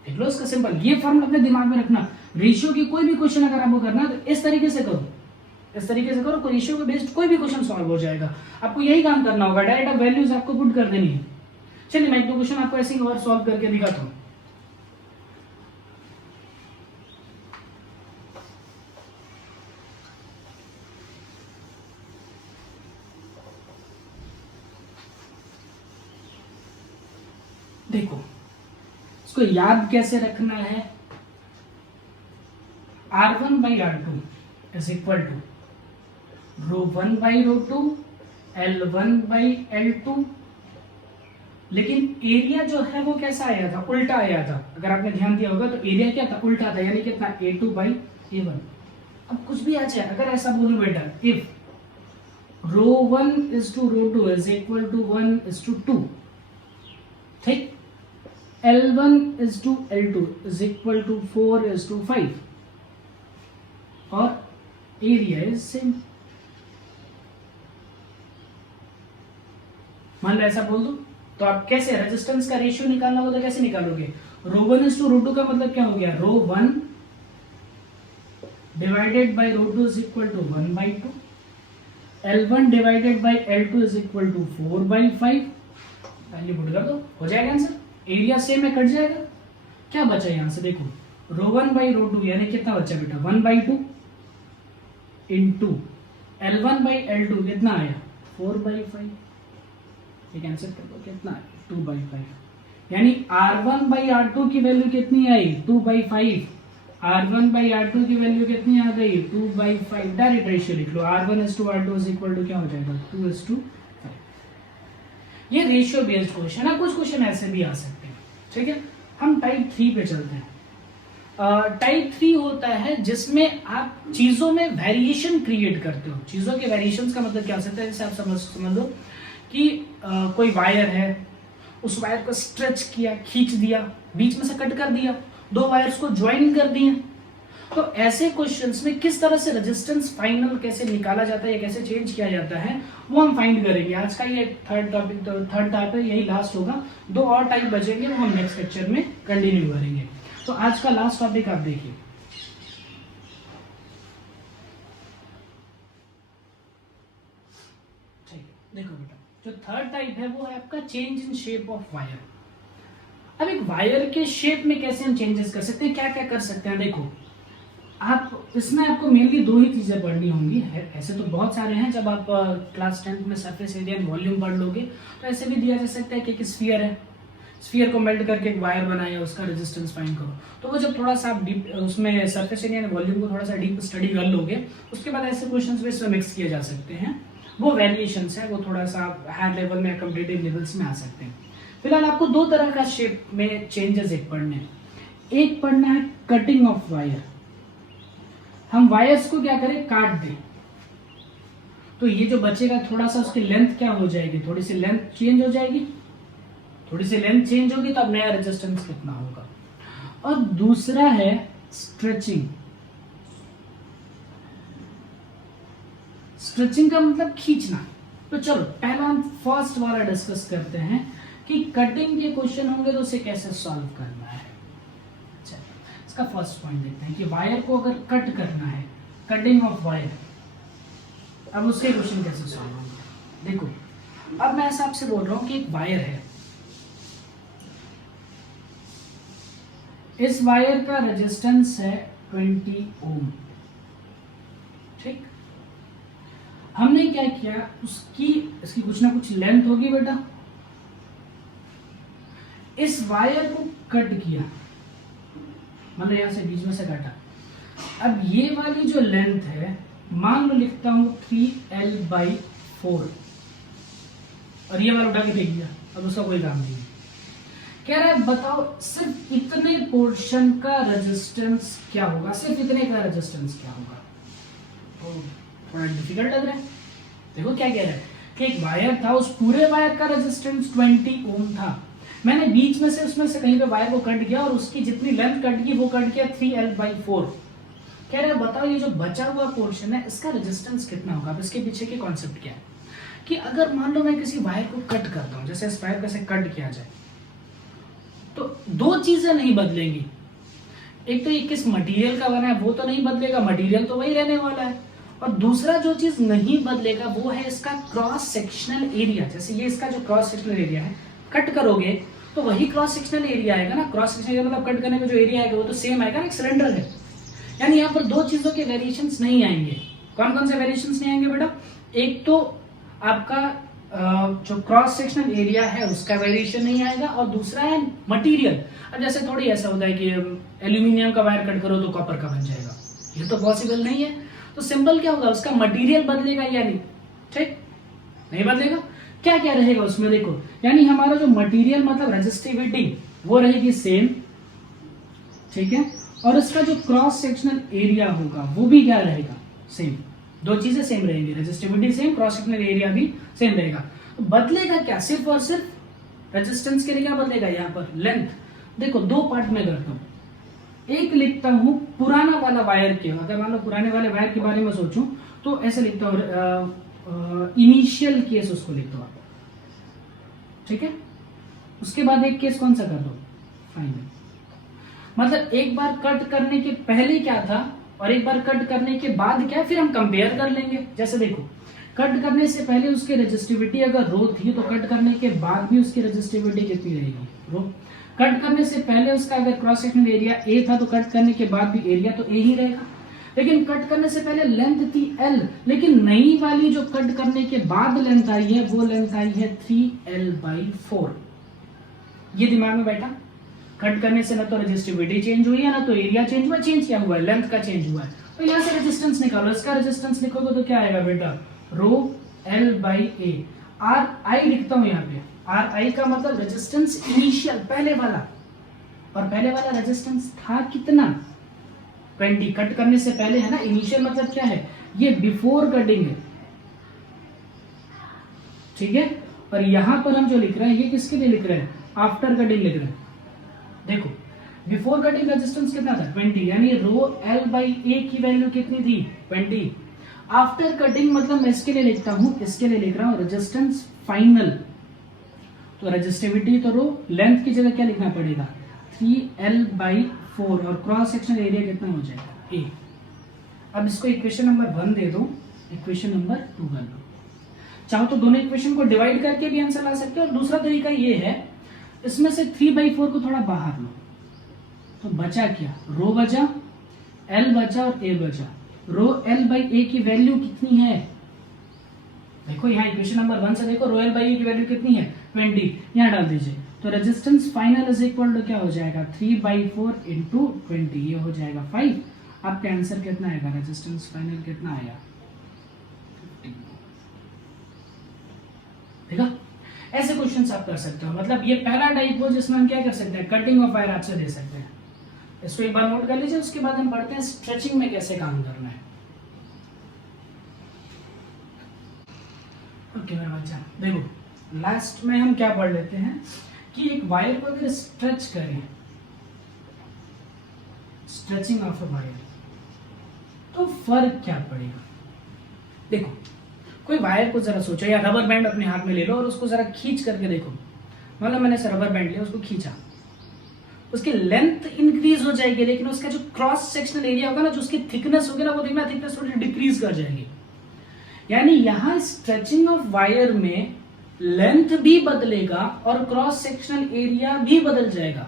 देख लो इसका सिंपल, ये फॉर्मूला अपने दिमाग में रखना। रेशियो की कोई भी क्वेश्चन अगर आपको करना है तो इस तरीके से करो, इस तरीके से करो, रेशियो के बेस्ड कोई भी क्वेश्चन सॉल्व हो जाएगा। आपको यही काम करना होगा, डायरेक्ट आप वैल्यूज आपको पुट कर देनी है। चलिए मैं एक दो क्वेश्चन आपको ऐसे ही और सॉल्व करके दिखाता हूं। देखो इसको याद कैसे रखना है, R1 by R2 is equal to ρ1 by ρ2 L1 by L2, लेकिन एरिया जो है वो कैसा आया था, उल्टा आया था। अगर आपने ध्यान दिया होगा तो एरिया क्या था, उल्टा था, यानी कितना A2 बाई A1। अब कुछ भी आ जाए, अगर ऐसा बोलूं बेटा, if ρ1 is to ρ2 is equal to 1 is to 2, ठीक, L1 is to L2 is equal to 4 is to 5 और एरिया इज सेम। मान लो ऐसा बोल दो तो आप कैसे रेजिस्टेंस का रेशियो निकालना हो तो कैसे निकालोगे, ρ1 इज टू ρ2 का मतलब क्या हो गया, ρ1 divided by ρ2 is equal to 1 by 2, L1 divided by L2 is equal to 4 by 5, value put कर दो, हो जाएगा आंसर। एरिया सेम है, कट जाएगा, क्या बचा यहां से, देखो ρ1 बाई ρ2 यानी कितना बचा बेटा, 1 by 2 into L1 by L2 कितना आया, 4 बाई 5, ये कैंसिल कर दो, कितना आया, 2 बाई 5, यानी R1 बाई R2 की वैल्यू कितनी आई, 2 बाई 5, R1 बाई R2 की वैल्यू कितनी आ गई, 2 बाई 5। डायरेक्ट रेशियो लिख लो, R1 is to R2 is equal to क्या हो जाएगा, 2 इज टू 5। ये रेशियो बेस्ड क्वेश्चन है, कुछ क्वेश्चन ऐसे भी आ सकते हैं, ठीक है। हम टाइप 3 पे चलते हैं। टाइप 3 होता है जिसमें आप चीजों में वेरिएशन क्रिएट करते हो। चीजों के वेरिएशंस का मतलब क्या हो सकता है, जैसे आप समझ लो कि कोई वायर है, उस वायर को स्ट्रेच किया, खींच दिया, बीच में से कट कर दिया, दो वायर्स को ज्वाइन कर दिए। तो ऐसे क्वेश्चंस में किस तरह से रेजिस्टेंस फाइनल कैसे निकाला जाता है या कैसे चेंज किया जाता है वो हम फाइंड करेंगे। आज का ये थर्ड टाइप है, यही लास्ट होगा। 2 और टाइप बचेंगे, वो हम नेक्स्ट लेक्चर में कंटिन्यू करेंगे। तो आज का लास्ट टॉपिक आप देखिए, देखो बेटा, जो थर्ड टाइप है वो है आपका change in shape of wire. अब एक वायर के शेप में कैसे हम चेंजेस कर सकते हैं, क्या क्या कर सकते हैं। देखो आप इसमें आपको मेनली 2 ही चीजें पढ़नी होंगी, ऐसे तो बहुत सारे हैं। जब आप क्लास 10th में सरफेस एरिया एंड वॉल्यूम पढ़ लोगे तो ऐसे भी दिया जा सकता है कि एक स्फीयर है, स्फीयर को मेल्ट करके एक वायर बनाया, उसका रेजिस्टेंस फाइंड करो। तो वो जब थोड़ा सा आप डीप उसमें सरफेस एरिया एंड वॉल्यूम को थोड़ा सा डीप स्टडी कर लोगे, उसके बाद ऐसे क्वेश्चंस भी इसमें मिक्स किए जा सकते हैं। वो वेरिएशंस है, वो थोड़ा सा हायर लेवल में, कॉम्पिटिटिव लेवल्स में आ सकते हैं। फिलहाल आपको 2 तरह का शेप में चेंजेस एक पढ़ने हैं। एक पढ़ना है कटिंग ऑफ वायर। हम वायर्स को क्या करें, काट दें, तो ये जो बचेगा थोड़ा सा उसकी लेंथ क्या हो जाएगी, थोड़ी सी लेंथ चेंज हो जाएगी। थोड़ी सी लेंथ चेंज होगी तो अब नया रेजिस्टेंस कितना होगा। और दूसरा है स्ट्रेचिंग। स्ट्रेचिंग का मतलब खींचना। तो चलो पहला हम फर्स्ट वाला डिस्कस करते हैं कि कटिंग के क्वेश्चन होंगे तो उसे कैसे सॉल्व करना है। अच्छा, इसका फर्स्ट पॉइंट देखते हैं कि वायर को अगर कट करना है, कटिंग ऑफ वायर, अब उसके क्वेश्चन कैसे सॉल्व होंगे। देखो अब मैं ऐसा आपसे बोल रहा हूं कि एक वायर है, इस वायर का रेजिस्टेंस है 20 ओम। ठीक, हमने क्या किया, इसकी कुछ ना कुछ लेंथ होगी बेटा, इस वायर को कट किया, मतलब यहां से बीच में से काटा। अब ये वाली जो लेंथ है, मान लो लिखता हूं 3L/4, और ये वाला उठा के फेंक दिया, अब उसका कोई काम नहीं है। कह रहा है बताओ सिर्फ इतने पोर्शन का रेजिस्टेंस क्या होगा, सिर्फ इतने का रेजिस्टेंस क्या होगा। तो थोड़ा डिफिकल्ट लग रहा है। देखो क्या कह रहा है कि एक वायर था, उस पूरे वायर का रेजिस्टेंस 20 ओम था, मैंने बीच में से उसमें से कहीं पे वायर को कट किया और उसकी जितनी लेंथ कट गई वो कट गया 3L/4। कह रहे हैं बताओ ये जो बचा हुआ पोर्शन है इसका रेजिस्टेंस कितना होगा। अब इसके पीछे की कॉन्सेप्ट क्या है कि अगर मान लो मैं किसी वायर को कट करता हूं, जैसे इस वायर को ऐसे कट किया जाए, तो दो चीजें नहीं बदलेंगी। एक तो ये किस मटेरियल का बना है वो तो नहीं बदलेगा, मटेरियल तो वही रहने वाला है, और दूसरा जो चीज नहीं बदलेगा वो है इसका क्रॉस सेक्शनल एरिया। जैसे ये इसका जो क्रॉस सेक्शनल एरिया है, कट करोगे तो वही क्रॉस सेक्शनल एरिया आएगा ना। क्रॉस सेक्शनल एरिया मतलब कट करने का जो एरिया आएगा वो तो सेम आएगा ना, एक सिलेंडर है। यानी यहाँ पर दो चीजों के वेरिएशंस नहीं आएंगे। कौन कौन से वेरिएशंस नहीं आएंगे बेटा, एक तो आपका जो क्रॉस सेक्शनल एरिया है उसका वेरिएशन नहीं आएगा, और दूसरा है मटेरियल। अब जैसे थोड़ी ऐसा होता है कि एल्यूमिनियम का वायर कट करो तो कॉपर का बन जाएगा, ये तो पॉसिबल नहीं है। तो सिंपल क्या होगा, उसका मटेरियल बदलेगा या नहीं, ठीक नहीं बदलेगा। क्या क्या रहेगा उसमें देखो, यानी हमारा जो मटेरियल मतलब रेजिस्टिविटी वो रहेगी सेम, ठीक है, और इसका जो क्रॉस सेक्शनल एरिया होगा वो भी क्या रहेगा, सेम। दो चीजें सेम रहेंगी, resistivity same, cross sectional area भी सेम रहेगा। तो बदलेगा क्या, सिर्फ और सिर्फ रेजिस्टेंस के लिए क्या बदलेगा, यहाँ पर लेंथ। देखो दो पार्ट में करता हूं, एक लिखता हूं पुराना वाला वायर के, अगर मान लो पुराने वाले वायर के बारे में सोचूं तो ऐसे लिखता हूं, इनिशियल केस उसको लिखता हूं, ठीक है। उसके बाद एक केस कौन सा कर दो, फाइनल। मतलब एक बार कट करने के पहले क्या था और एक बार कट करने के बाद क्या, फिर हम कंपेयर कर लेंगे। जैसे देखो कट करने से पहले उसकी रेजिस्टिविटी अगर रो थी तो कट करने के बाद भी उसकी रेजिस्टिविटी कितनी रहेगी, रो। कट करने से पहले उसका अगर क्रॉस सेक्शनल एरिया ए था तो कट करने के बाद भी एरिया तो ए ही रहेगा। लेकिन कट करने से पहले लेंथ थी L, लेकिन नई वाली जो कट करने के बाद लेंथ आई है वो लेंथ आई है 3L/4। ये दिमाग में बैठा, कट करने से ना तो रेजिस्टिविटी चेंज हुई है ना तो एरिया चेंज हुआ, चेंज क्या हुआ है, लेंथ का चेंज हुआ है। तो यहाँ से रेजिस्टेंस निकालो, इसका रेजिस्टेंस लिखोगे तो क्या आएगा बेटा, रो L/A। RI लिखता हूं यहाँ पे, RI का मतलब रेजिस्टेंस इनिशियल, पहले वाला, और पहले वाला रेजिस्टेंस था कितना, 20। कट करने से पहले है ना, इनिशियल मतलब क्या है, ये बिफोर कटिंग है, ठीक है। और यहां पर हम जो लिख रहे हैं ये किसके लिए लिख रहे हैं, आफ्टर कटिंग लिख रहे हैं। देखो बिफोर कटिंग रेजिस्टेंस कितना था, 20, यानी रो L/A की वैल्यू कितनी थी, 20। आफ्टर कटिंग मतलब मैं इसके लिए लिखता हूं, इसके लिए लिख रहा हूं रेजिस्टेंस फाइनल। तो रेजिस्टिविटी तो रो, लेंथ की जगह क्या लिखना पड़ेगा, 3L/4, और क्रॉस सेक्शनल एरिया कितना हो जाएगा, A। अब इसको इक्वेशन नंबर 1 दे दो, इक्वेशन नंबर 2 कर दो। चाहो तो दोनों इक्वेशन को डिवाइड करके भी आंसर ला सकते हो, और दूसरा तरीका ये है, इसमें से 3/4 को थोड़ा बाहर लो, तो बचा क्या, रो बचा, L बचा और A बचा। रो L/A की वैल्यू कितनी है, देखो यहाँ इक्वेशन नंबर 1 से देखो, रो L/A की वैल्यू कितनी है, 20, यहाँ डाल दीजिए। तो resistance final is equal to क्या हो जाएगा, 3/4 इंटू 20, ये हो जाएगा 5। आपका आंसर कितना आएगा, रेजिस्टेंस फाइनल कितना आएगा, 50। ठीक है, ऐसे क्वेश्चंस आप कर सकते हो। मतलब ये पहला टाइप हो जिसमें हम क्या कर सकते हैं, कटिंग ऑफ वायर आपसे दे सकते हैं। इसको एक बार नोट कर लीजिए, उसके बाद हम पढ़ते हैं स्ट्रेचिंग में कैसे काम करना है। ओके मेरा बच्चा, देखो लास्ट में हम क्या पढ़ लेते हैं कि एक वायर को अगर स्ट्रेच करें, स्ट्रेचिंग ऑफ अ वायर, तो फर्क क्या पड़ेगा। देखो कोई वायर को जरा सोचो, या रबर बैंड अपने हाथ में ले लो और उसको जरा खींच करके देखो। मतलब मैंने ऐसे रबर बैंड लिया, उसको खींचा, उसकी लेंथ इंक्रीज हो जाएगी, लेकिन उसका जो क्रॉस सेक्शनल एरिया होगा ना, जो उसकी थिकनेस होगी ना, वो देखना थिकनेस थोड़ी डिक्रीज कर जाएगी। यानी यहां स्ट्रेचिंग ऑफ वायर में लेंथ भी बदलेगा और क्रॉस सेक्शनल एरिया भी बदल जाएगा।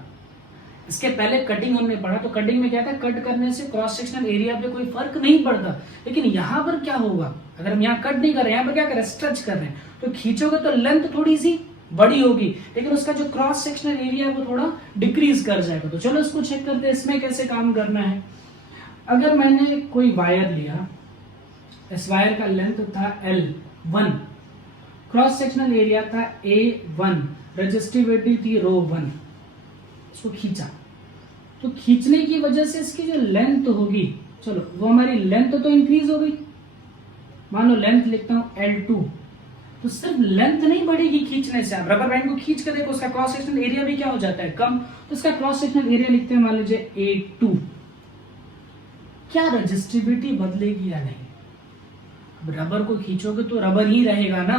इसके पहले कटिंग हमने पढ़ा, तो कटिंग में क्या था, कट करने से क्रॉस सेक्शनल एरिया पे कोई फर्क नहीं पड़ता। लेकिन यहाँ पर क्या होगा, अगर हम यहाँ कट नहीं कर रहे हैं, यहाँ पर क्या कर रहे हैं, स्ट्रेच कर रहे हैं, तो खींचोगे तो लेंथ थोड़ी सी बड़ी होगी, लेकिन उसका जो क्रॉस सेक्शनल एरिया है वो थोड़ा डिक्रीज कर जाएगा। तो चलो इसको चेक करते हैं इसमें कैसे काम करना है। अगर मैंने कोई वायर लिया, इस वायर का लेंथ था L1, क्रॉस सेक्शनल एरिया था A1, रेजिस्टिविटी थी ρ1, इसको खींचा, तो खींचने की वजह से इसकी जो लेंथ होगी, चलो वो हमारी लेंथ तो इंक्रीज हो गई, मान लो लेंथ लिखता हूं L2, तो सिर्फ लेंथ नहीं बढ़ेगी खींचने से। आप रबर बैंड को खींच कर देखो, उसका क्रॉस सेक्शनल एरिया भी क्या हो जाता है, कम, तो इसका क्रॉस सेक्शनल एरिया लिखते हैं मान लीजिए A2। क्या रेजिस्टिविटी बदलेगी या नहीं? रबर को खींचोगे तो रबर ही रहेगा ना।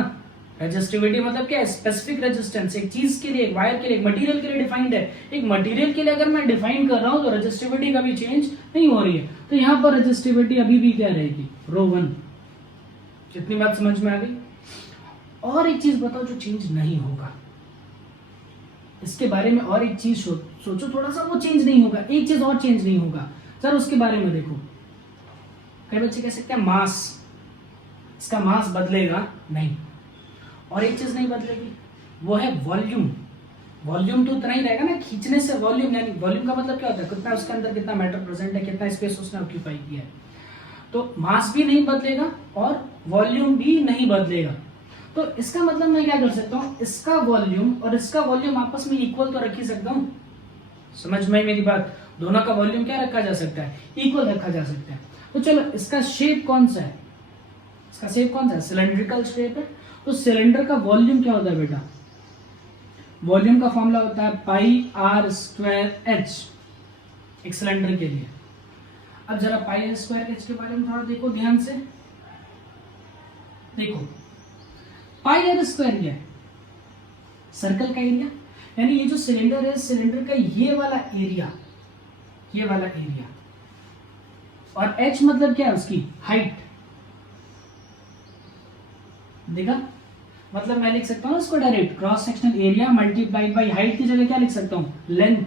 रेजिस्टिविटी मतलब क्या है, स्पेसिफिक रेजिस्टेंस, एक चीज के लिए, एक वायर के लिए, एक मटेरियल के लिए डिफाइंड है। एक मटेरियल के लिए अगर मैं डिफाइन कर रहा हूं तो रेजिस्टिविटी कभी चेंज नहीं हो रही है, तो यहां पर रेजिस्टिविटी अभी भी क्या रहेगी, ρ1। कितनी बात समझ में आ गई? और एक चीज बताओ जो चेंज नहीं होगा, इसके बारे में और एक चीज सोचो थोड़ा सा, वो चेंज नहीं होगा, एक चीज और चेंज नहीं होगा, सर उसके बारे में देखो। कई बच्चे कह सकते हैं मास, इसका मास बदलेगा नहीं, और एक चीज नहीं बदलेगी, वो है वॉल्यूम। वॉल्यूम तो उतना ही रहेगा ना, खींचने से वॉल्यूम, यानी वॉल्यूम का मतलब क्या होता है, कितना उसके अंदर कितना मैटर प्रेजेंट है, कितना स्पेस उसने ऑक्यूपाई किया है। तो मास भी नहीं बदलेगा और वॉल्यूम भी नहीं बदलेगा। तो इसका मतलब मैं क्या कर सकता हूं, इसका वॉल्यूम और इसका वॉल्यूम आपस में इक्वल तो रख ही सकता हूं। समझ में मेरी बात? दोनों का वॉल्यूम क्या रखा जा सकता है, इक्वल रखा जा सकता है। तो चलो इसका शेप कौन सा है, इसका शेप कौन सा है, सिलेंड्रिकल शेप है। तो सिलेंडर का वॉल्यूम क्या होता है बेटा, वॉल्यूम का फॉर्मूला होता है πr²h, एक सिलेंडर के लिए। अब जरा πr² के बारे में थोड़ा देखो ध्यान से, देखो πr² क्या है, सर्कल का एरिया, यानी ये जो सिलेंडर है, सिलेंडर का ये वाला एरिया, ये वाला एरिया, और h मतलब क्या है, उसकी हाइट। देखा, मतलब मैं लिख सकता हूं इसको direct, cross sectional area multiplied by height की जगह क्या लिख सकता हूं, लेंथ,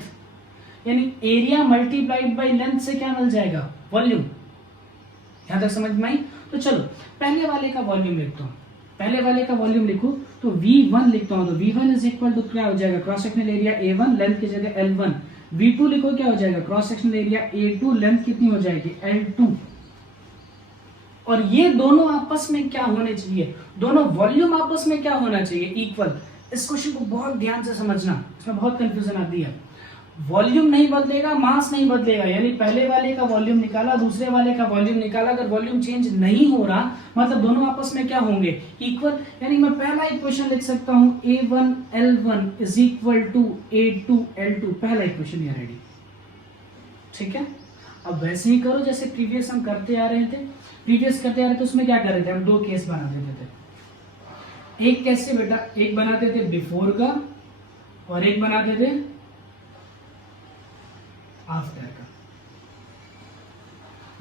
यानी एरिया मल्टीप्लाइड बाई लेंथ से क्या मिल जाएगा, वॉल्यूम। यहां तक समझ में आई? तो चलो पहले वाले का वॉल्यूम लिखता हूं, पहले वाले का वॉल्यूम लिखूं तो V1 लिखता हूं, तो V1 इज इक्वल टू क्या हो जाएगा, cross sectional area A1, length की जगह L1। V2 लिखो क्या हो जाएगा, cross sectional area A2, length कितनी हो जाएगी, L2। और ये दोनों आपस में क्या होने चाहिए, दोनों वॉल्यूम आपस में क्या होना चाहिए, इक्वल। इस क्वेश्चन को बहुत ध्यान से समझना, इसमें बहुत कंफ्यूजन आती है। वॉल्यूम नहीं बदलेगा, मास नहीं बदलेगा, यानी पहले वाले का वॉल्यूम निकाला, दूसरे वाले का वॉल्यूम निकाला, अगर वॉल्यूम चेंज नहीं हो रहा मतलब दोनों आपस में क्या होंगे, इक्वल। यानी मैं पहला इक्वेशन लिख सकता हूं A1 L1 is equal to A2 L2, पहला इक्वेशन ये रेडी। ठीक है, अब वैसे ही करो जैसे प्रीवियस हम करते आ रहे थे। प्रीवियस करते आ रहे थे उसमें क्या कर रहे थे हम, दो केस बना देते थे। एक कैसे बेटा, एक बनाते थे बिफोर का और एक बनाते थे आफ्टर का,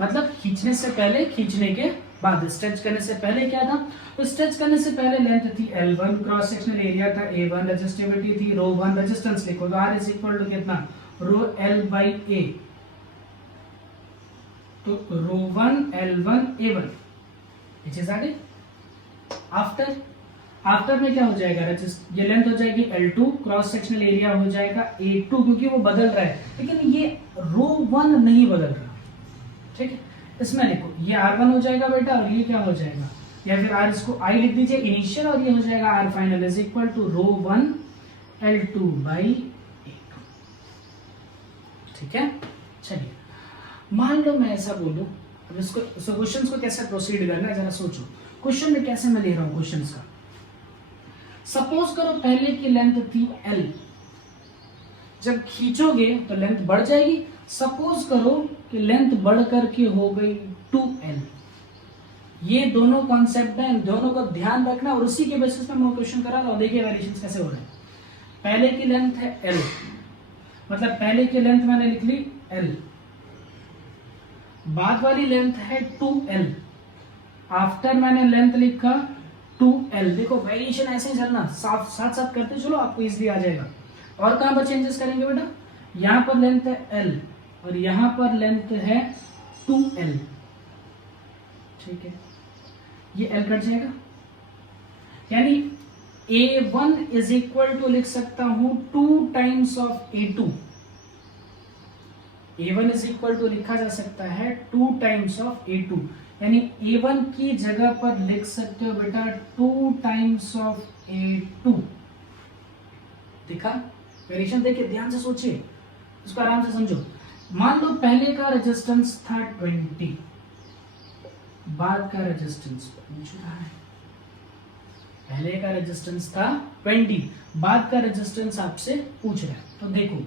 मतलब खींचने से पहले, खींचने के बाद। स्ट्रेच करने से पहले क्या था, तो स्ट्रेच करने से पहले लेंथ थी L1, क्रॉस सेक्शनल एरिया था A1, रेजिस्टिविटी थी ρ1, रेजिस्टेंस लिखो तो R इज इक्वल टू कितना, ρL बाई A, तो ρ1 L1 A1, ये चीज आ गई। आफ्टर, आफ्टर में क्या हो जाएगा, ये लेंथ हो जाएगी L2, क्रॉस सेक्शनल एरिया हो जाएगा A2, क्योंकि वो बदल रहा है, लेकिन ये ρ1 नहीं बदल रहा। ठीक है, इसमें देखो ये R1 हो जाएगा बेटा, और ये क्या हो जाएगा, या फिर R इसको I लिख दीजिए इनिशियल, और ये हो जाएगा R final is equal to ρ1 L2 by A2। ठीक है, चलिए मान लो मैं ऐसा बोलूं, अब इसको क्वेश्चंस को कैसे प्रोसीड करना है जरा सोचो। क्वेश्चन में कैसे मैं ले रहा हूं क्वेश्चंस का, सपोज करो पहले की लेंथ थी L, जब खींचोगे तो लेंथ बढ़ जाएगी। सपोज करो कि लेंथ बढ़ करके हो गई 2L। ये दोनों कॉन्सेप्ट हैं, दोनों को ध्यान रखना, और उसी के बेसिस पे मैं क्वेश्चन करा रहा हूं। देखिए वेरिएशंस कैसे हो रहे हैं। पहले की लेंथ है L, मतलब पहले की लेंथ मैंने लिख ली L, बाद वाली लेंथ है 2L, आफ्टर मैंने लेंथ लिखा 2L। देखो वेरिएशन ऐसे ही चलना, साथ साथ करते चलो, आपको इजीली आ जाएगा। और कहां पर चेंजेस करेंगे बेटा, यहां पर लेंथ है L और यहां पर लेंथ है 2L, ठीक है, ये L कट जाएगा, यानी A1 इज इक्वल टू लिख सकता हूं 2 times of A2। A1 is equal to लिखा जा सकता है 2 टाइम्स ऑफ A2, यानी A1 की जगह पर लिख सकते हो बेटा 2 टाइम्स ऑफ A2। दिखा? वेरिएशन देखिए, ध्यान से सोचिए, इसको आराम से समझो। मान लो पहले का रेजिस्टेंस था 20, बाद का रेजिस्टेंस पूछ रहा है, पहले का रेजिस्टेंस था 20, बाद का रेजिस्टेंस आपसे पूछ रहा है। तो देखो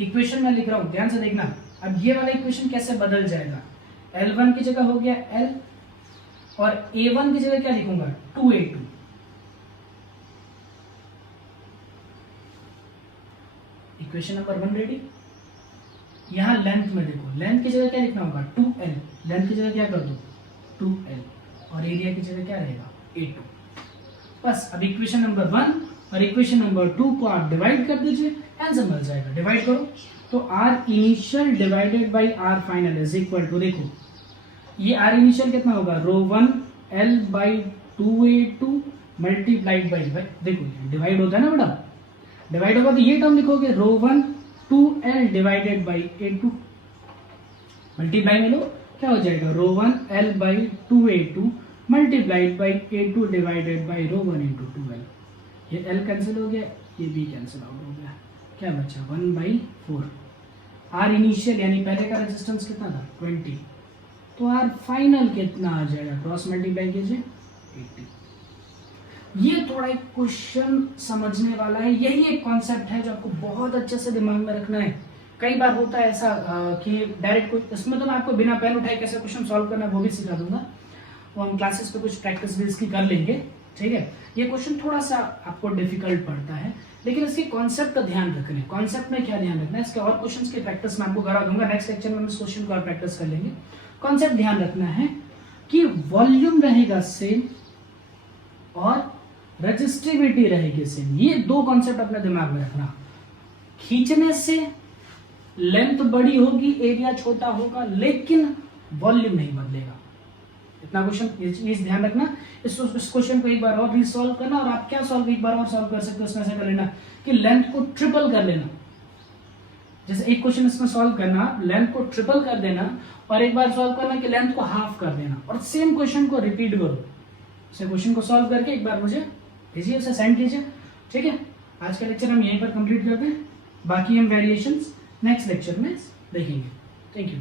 इक्वेशन में लिख रहा हूं, ध्यान से देखना। अब ये वाला इक्वेशन कैसे बदल जाएगा, L1 की जगह हो गया L और A1 की जगह क्या लिखूंगा 2A2। Equation number 1 ready. यहां लेंथ में देखो, लेंथ की जगह क्या लिखना होगा 2L, लेंथ की जगह क्या कर दो 2L और एरिया की जगह क्या रहेगा A2। बस अब इक्वेशन नंबर 1 और इक्वेशन नंबर 2 को आप डिवाइड कर दीजिए, आंसर मिल जाएगा। डिवाइड करो तो R initial divided by R final is equal to, देखो ये R इनिशियल कितना होगा ρ1 L by 2A2 multiplied by, देखो डिवाइड होता है ना बेटा, डिवाइड होगा तो ये टर्म लिखोगे ρ1 2L divided by A2, multiply में लो क्या हो जाएगा ρ1 L by 2A2 multiplied by A2 divided by ρ1 into 2L। ये L कैंसिल हो गया, ये भी कैंसिल आउट हो गया, क्या बचा 1/4। R इनिशियल यानी पहले का रेजिस्टेंस कितना था 20, तो R फाइनल कितना आ जाएगा, क्रॉस मल्टीप्लाई कीजिए 80। ये थोड़ा एक क्वेश्चन समझने वाला है, यही एक कॉन्सेप्ट है जो आपको बहुत अच्छे से दिमाग में रखना है। कई बार होता है ऐसा कि डायरेक्ट कोई, इसमें तो मैं आपको बिना पेन उठाए कैसे क्वेश्चन सॉल्व करना है वो भी सिखा दूंगा, वो हम क्लासेस पे कुछ प्रैक्टिस भी इसकी कर लेंगे, ठीक है। ये क्वेश्चन थोड़ा सा आपको डिफिकल्ट पड़ता है, लेकिन इसके कॉन्सेप्ट का ध्यान रखना है। कॉन्सेप्ट में क्या ध्यान रखना है, इसके और क्वेश्चंस की प्रैक्टिस मैं आपको करा दूंगा, नेक्स्ट लेक्चर में हम इस क्वेश्चन को और प्रैक्टिस कर लेंगे। कॉन्सेप्ट ध्यान रखना है कि वॉल्यूम रहेगा सेम और रजिस्टिविटी रहेगी सेम, ये दो कॉन्सेप्ट अपने दिमाग में रखना। खींचने से लेंथ बड़ी होगी, एरिया छोटा होगा, लेकिन वॉल्यूम नहीं बदलेगा। इतना क्वेश्चन, ये चीज ध्यान रखना। इस क्वेश्चन को एक बार और रिसॉल्व करना, और आप क्या सॉल्व एक बार और सॉल्व कर सकते हो इसमें से कर लेना कि लेंथ को ट्रिपल कर लेना। जैसे एक क्वेश्चन इसमें सॉल्व करना, लेंथ को ट्रिपल कर देना, और एक बार सॉल्व करना कि लेंथ को हाफ कर देना, और सेम क्वेश्चन को रिपीट करो। इसे क्वेश्चन को सॉल्व करके एक बार मुझे भेजिए, उसे सेंड कीजिए, ठीक है। आज का लेक्चर हम यहीं पर कंप्लीट करते हैं, बाकी हम वेरिएशंस नेक्स्ट लेक्चर में देखेंगे। Thank you.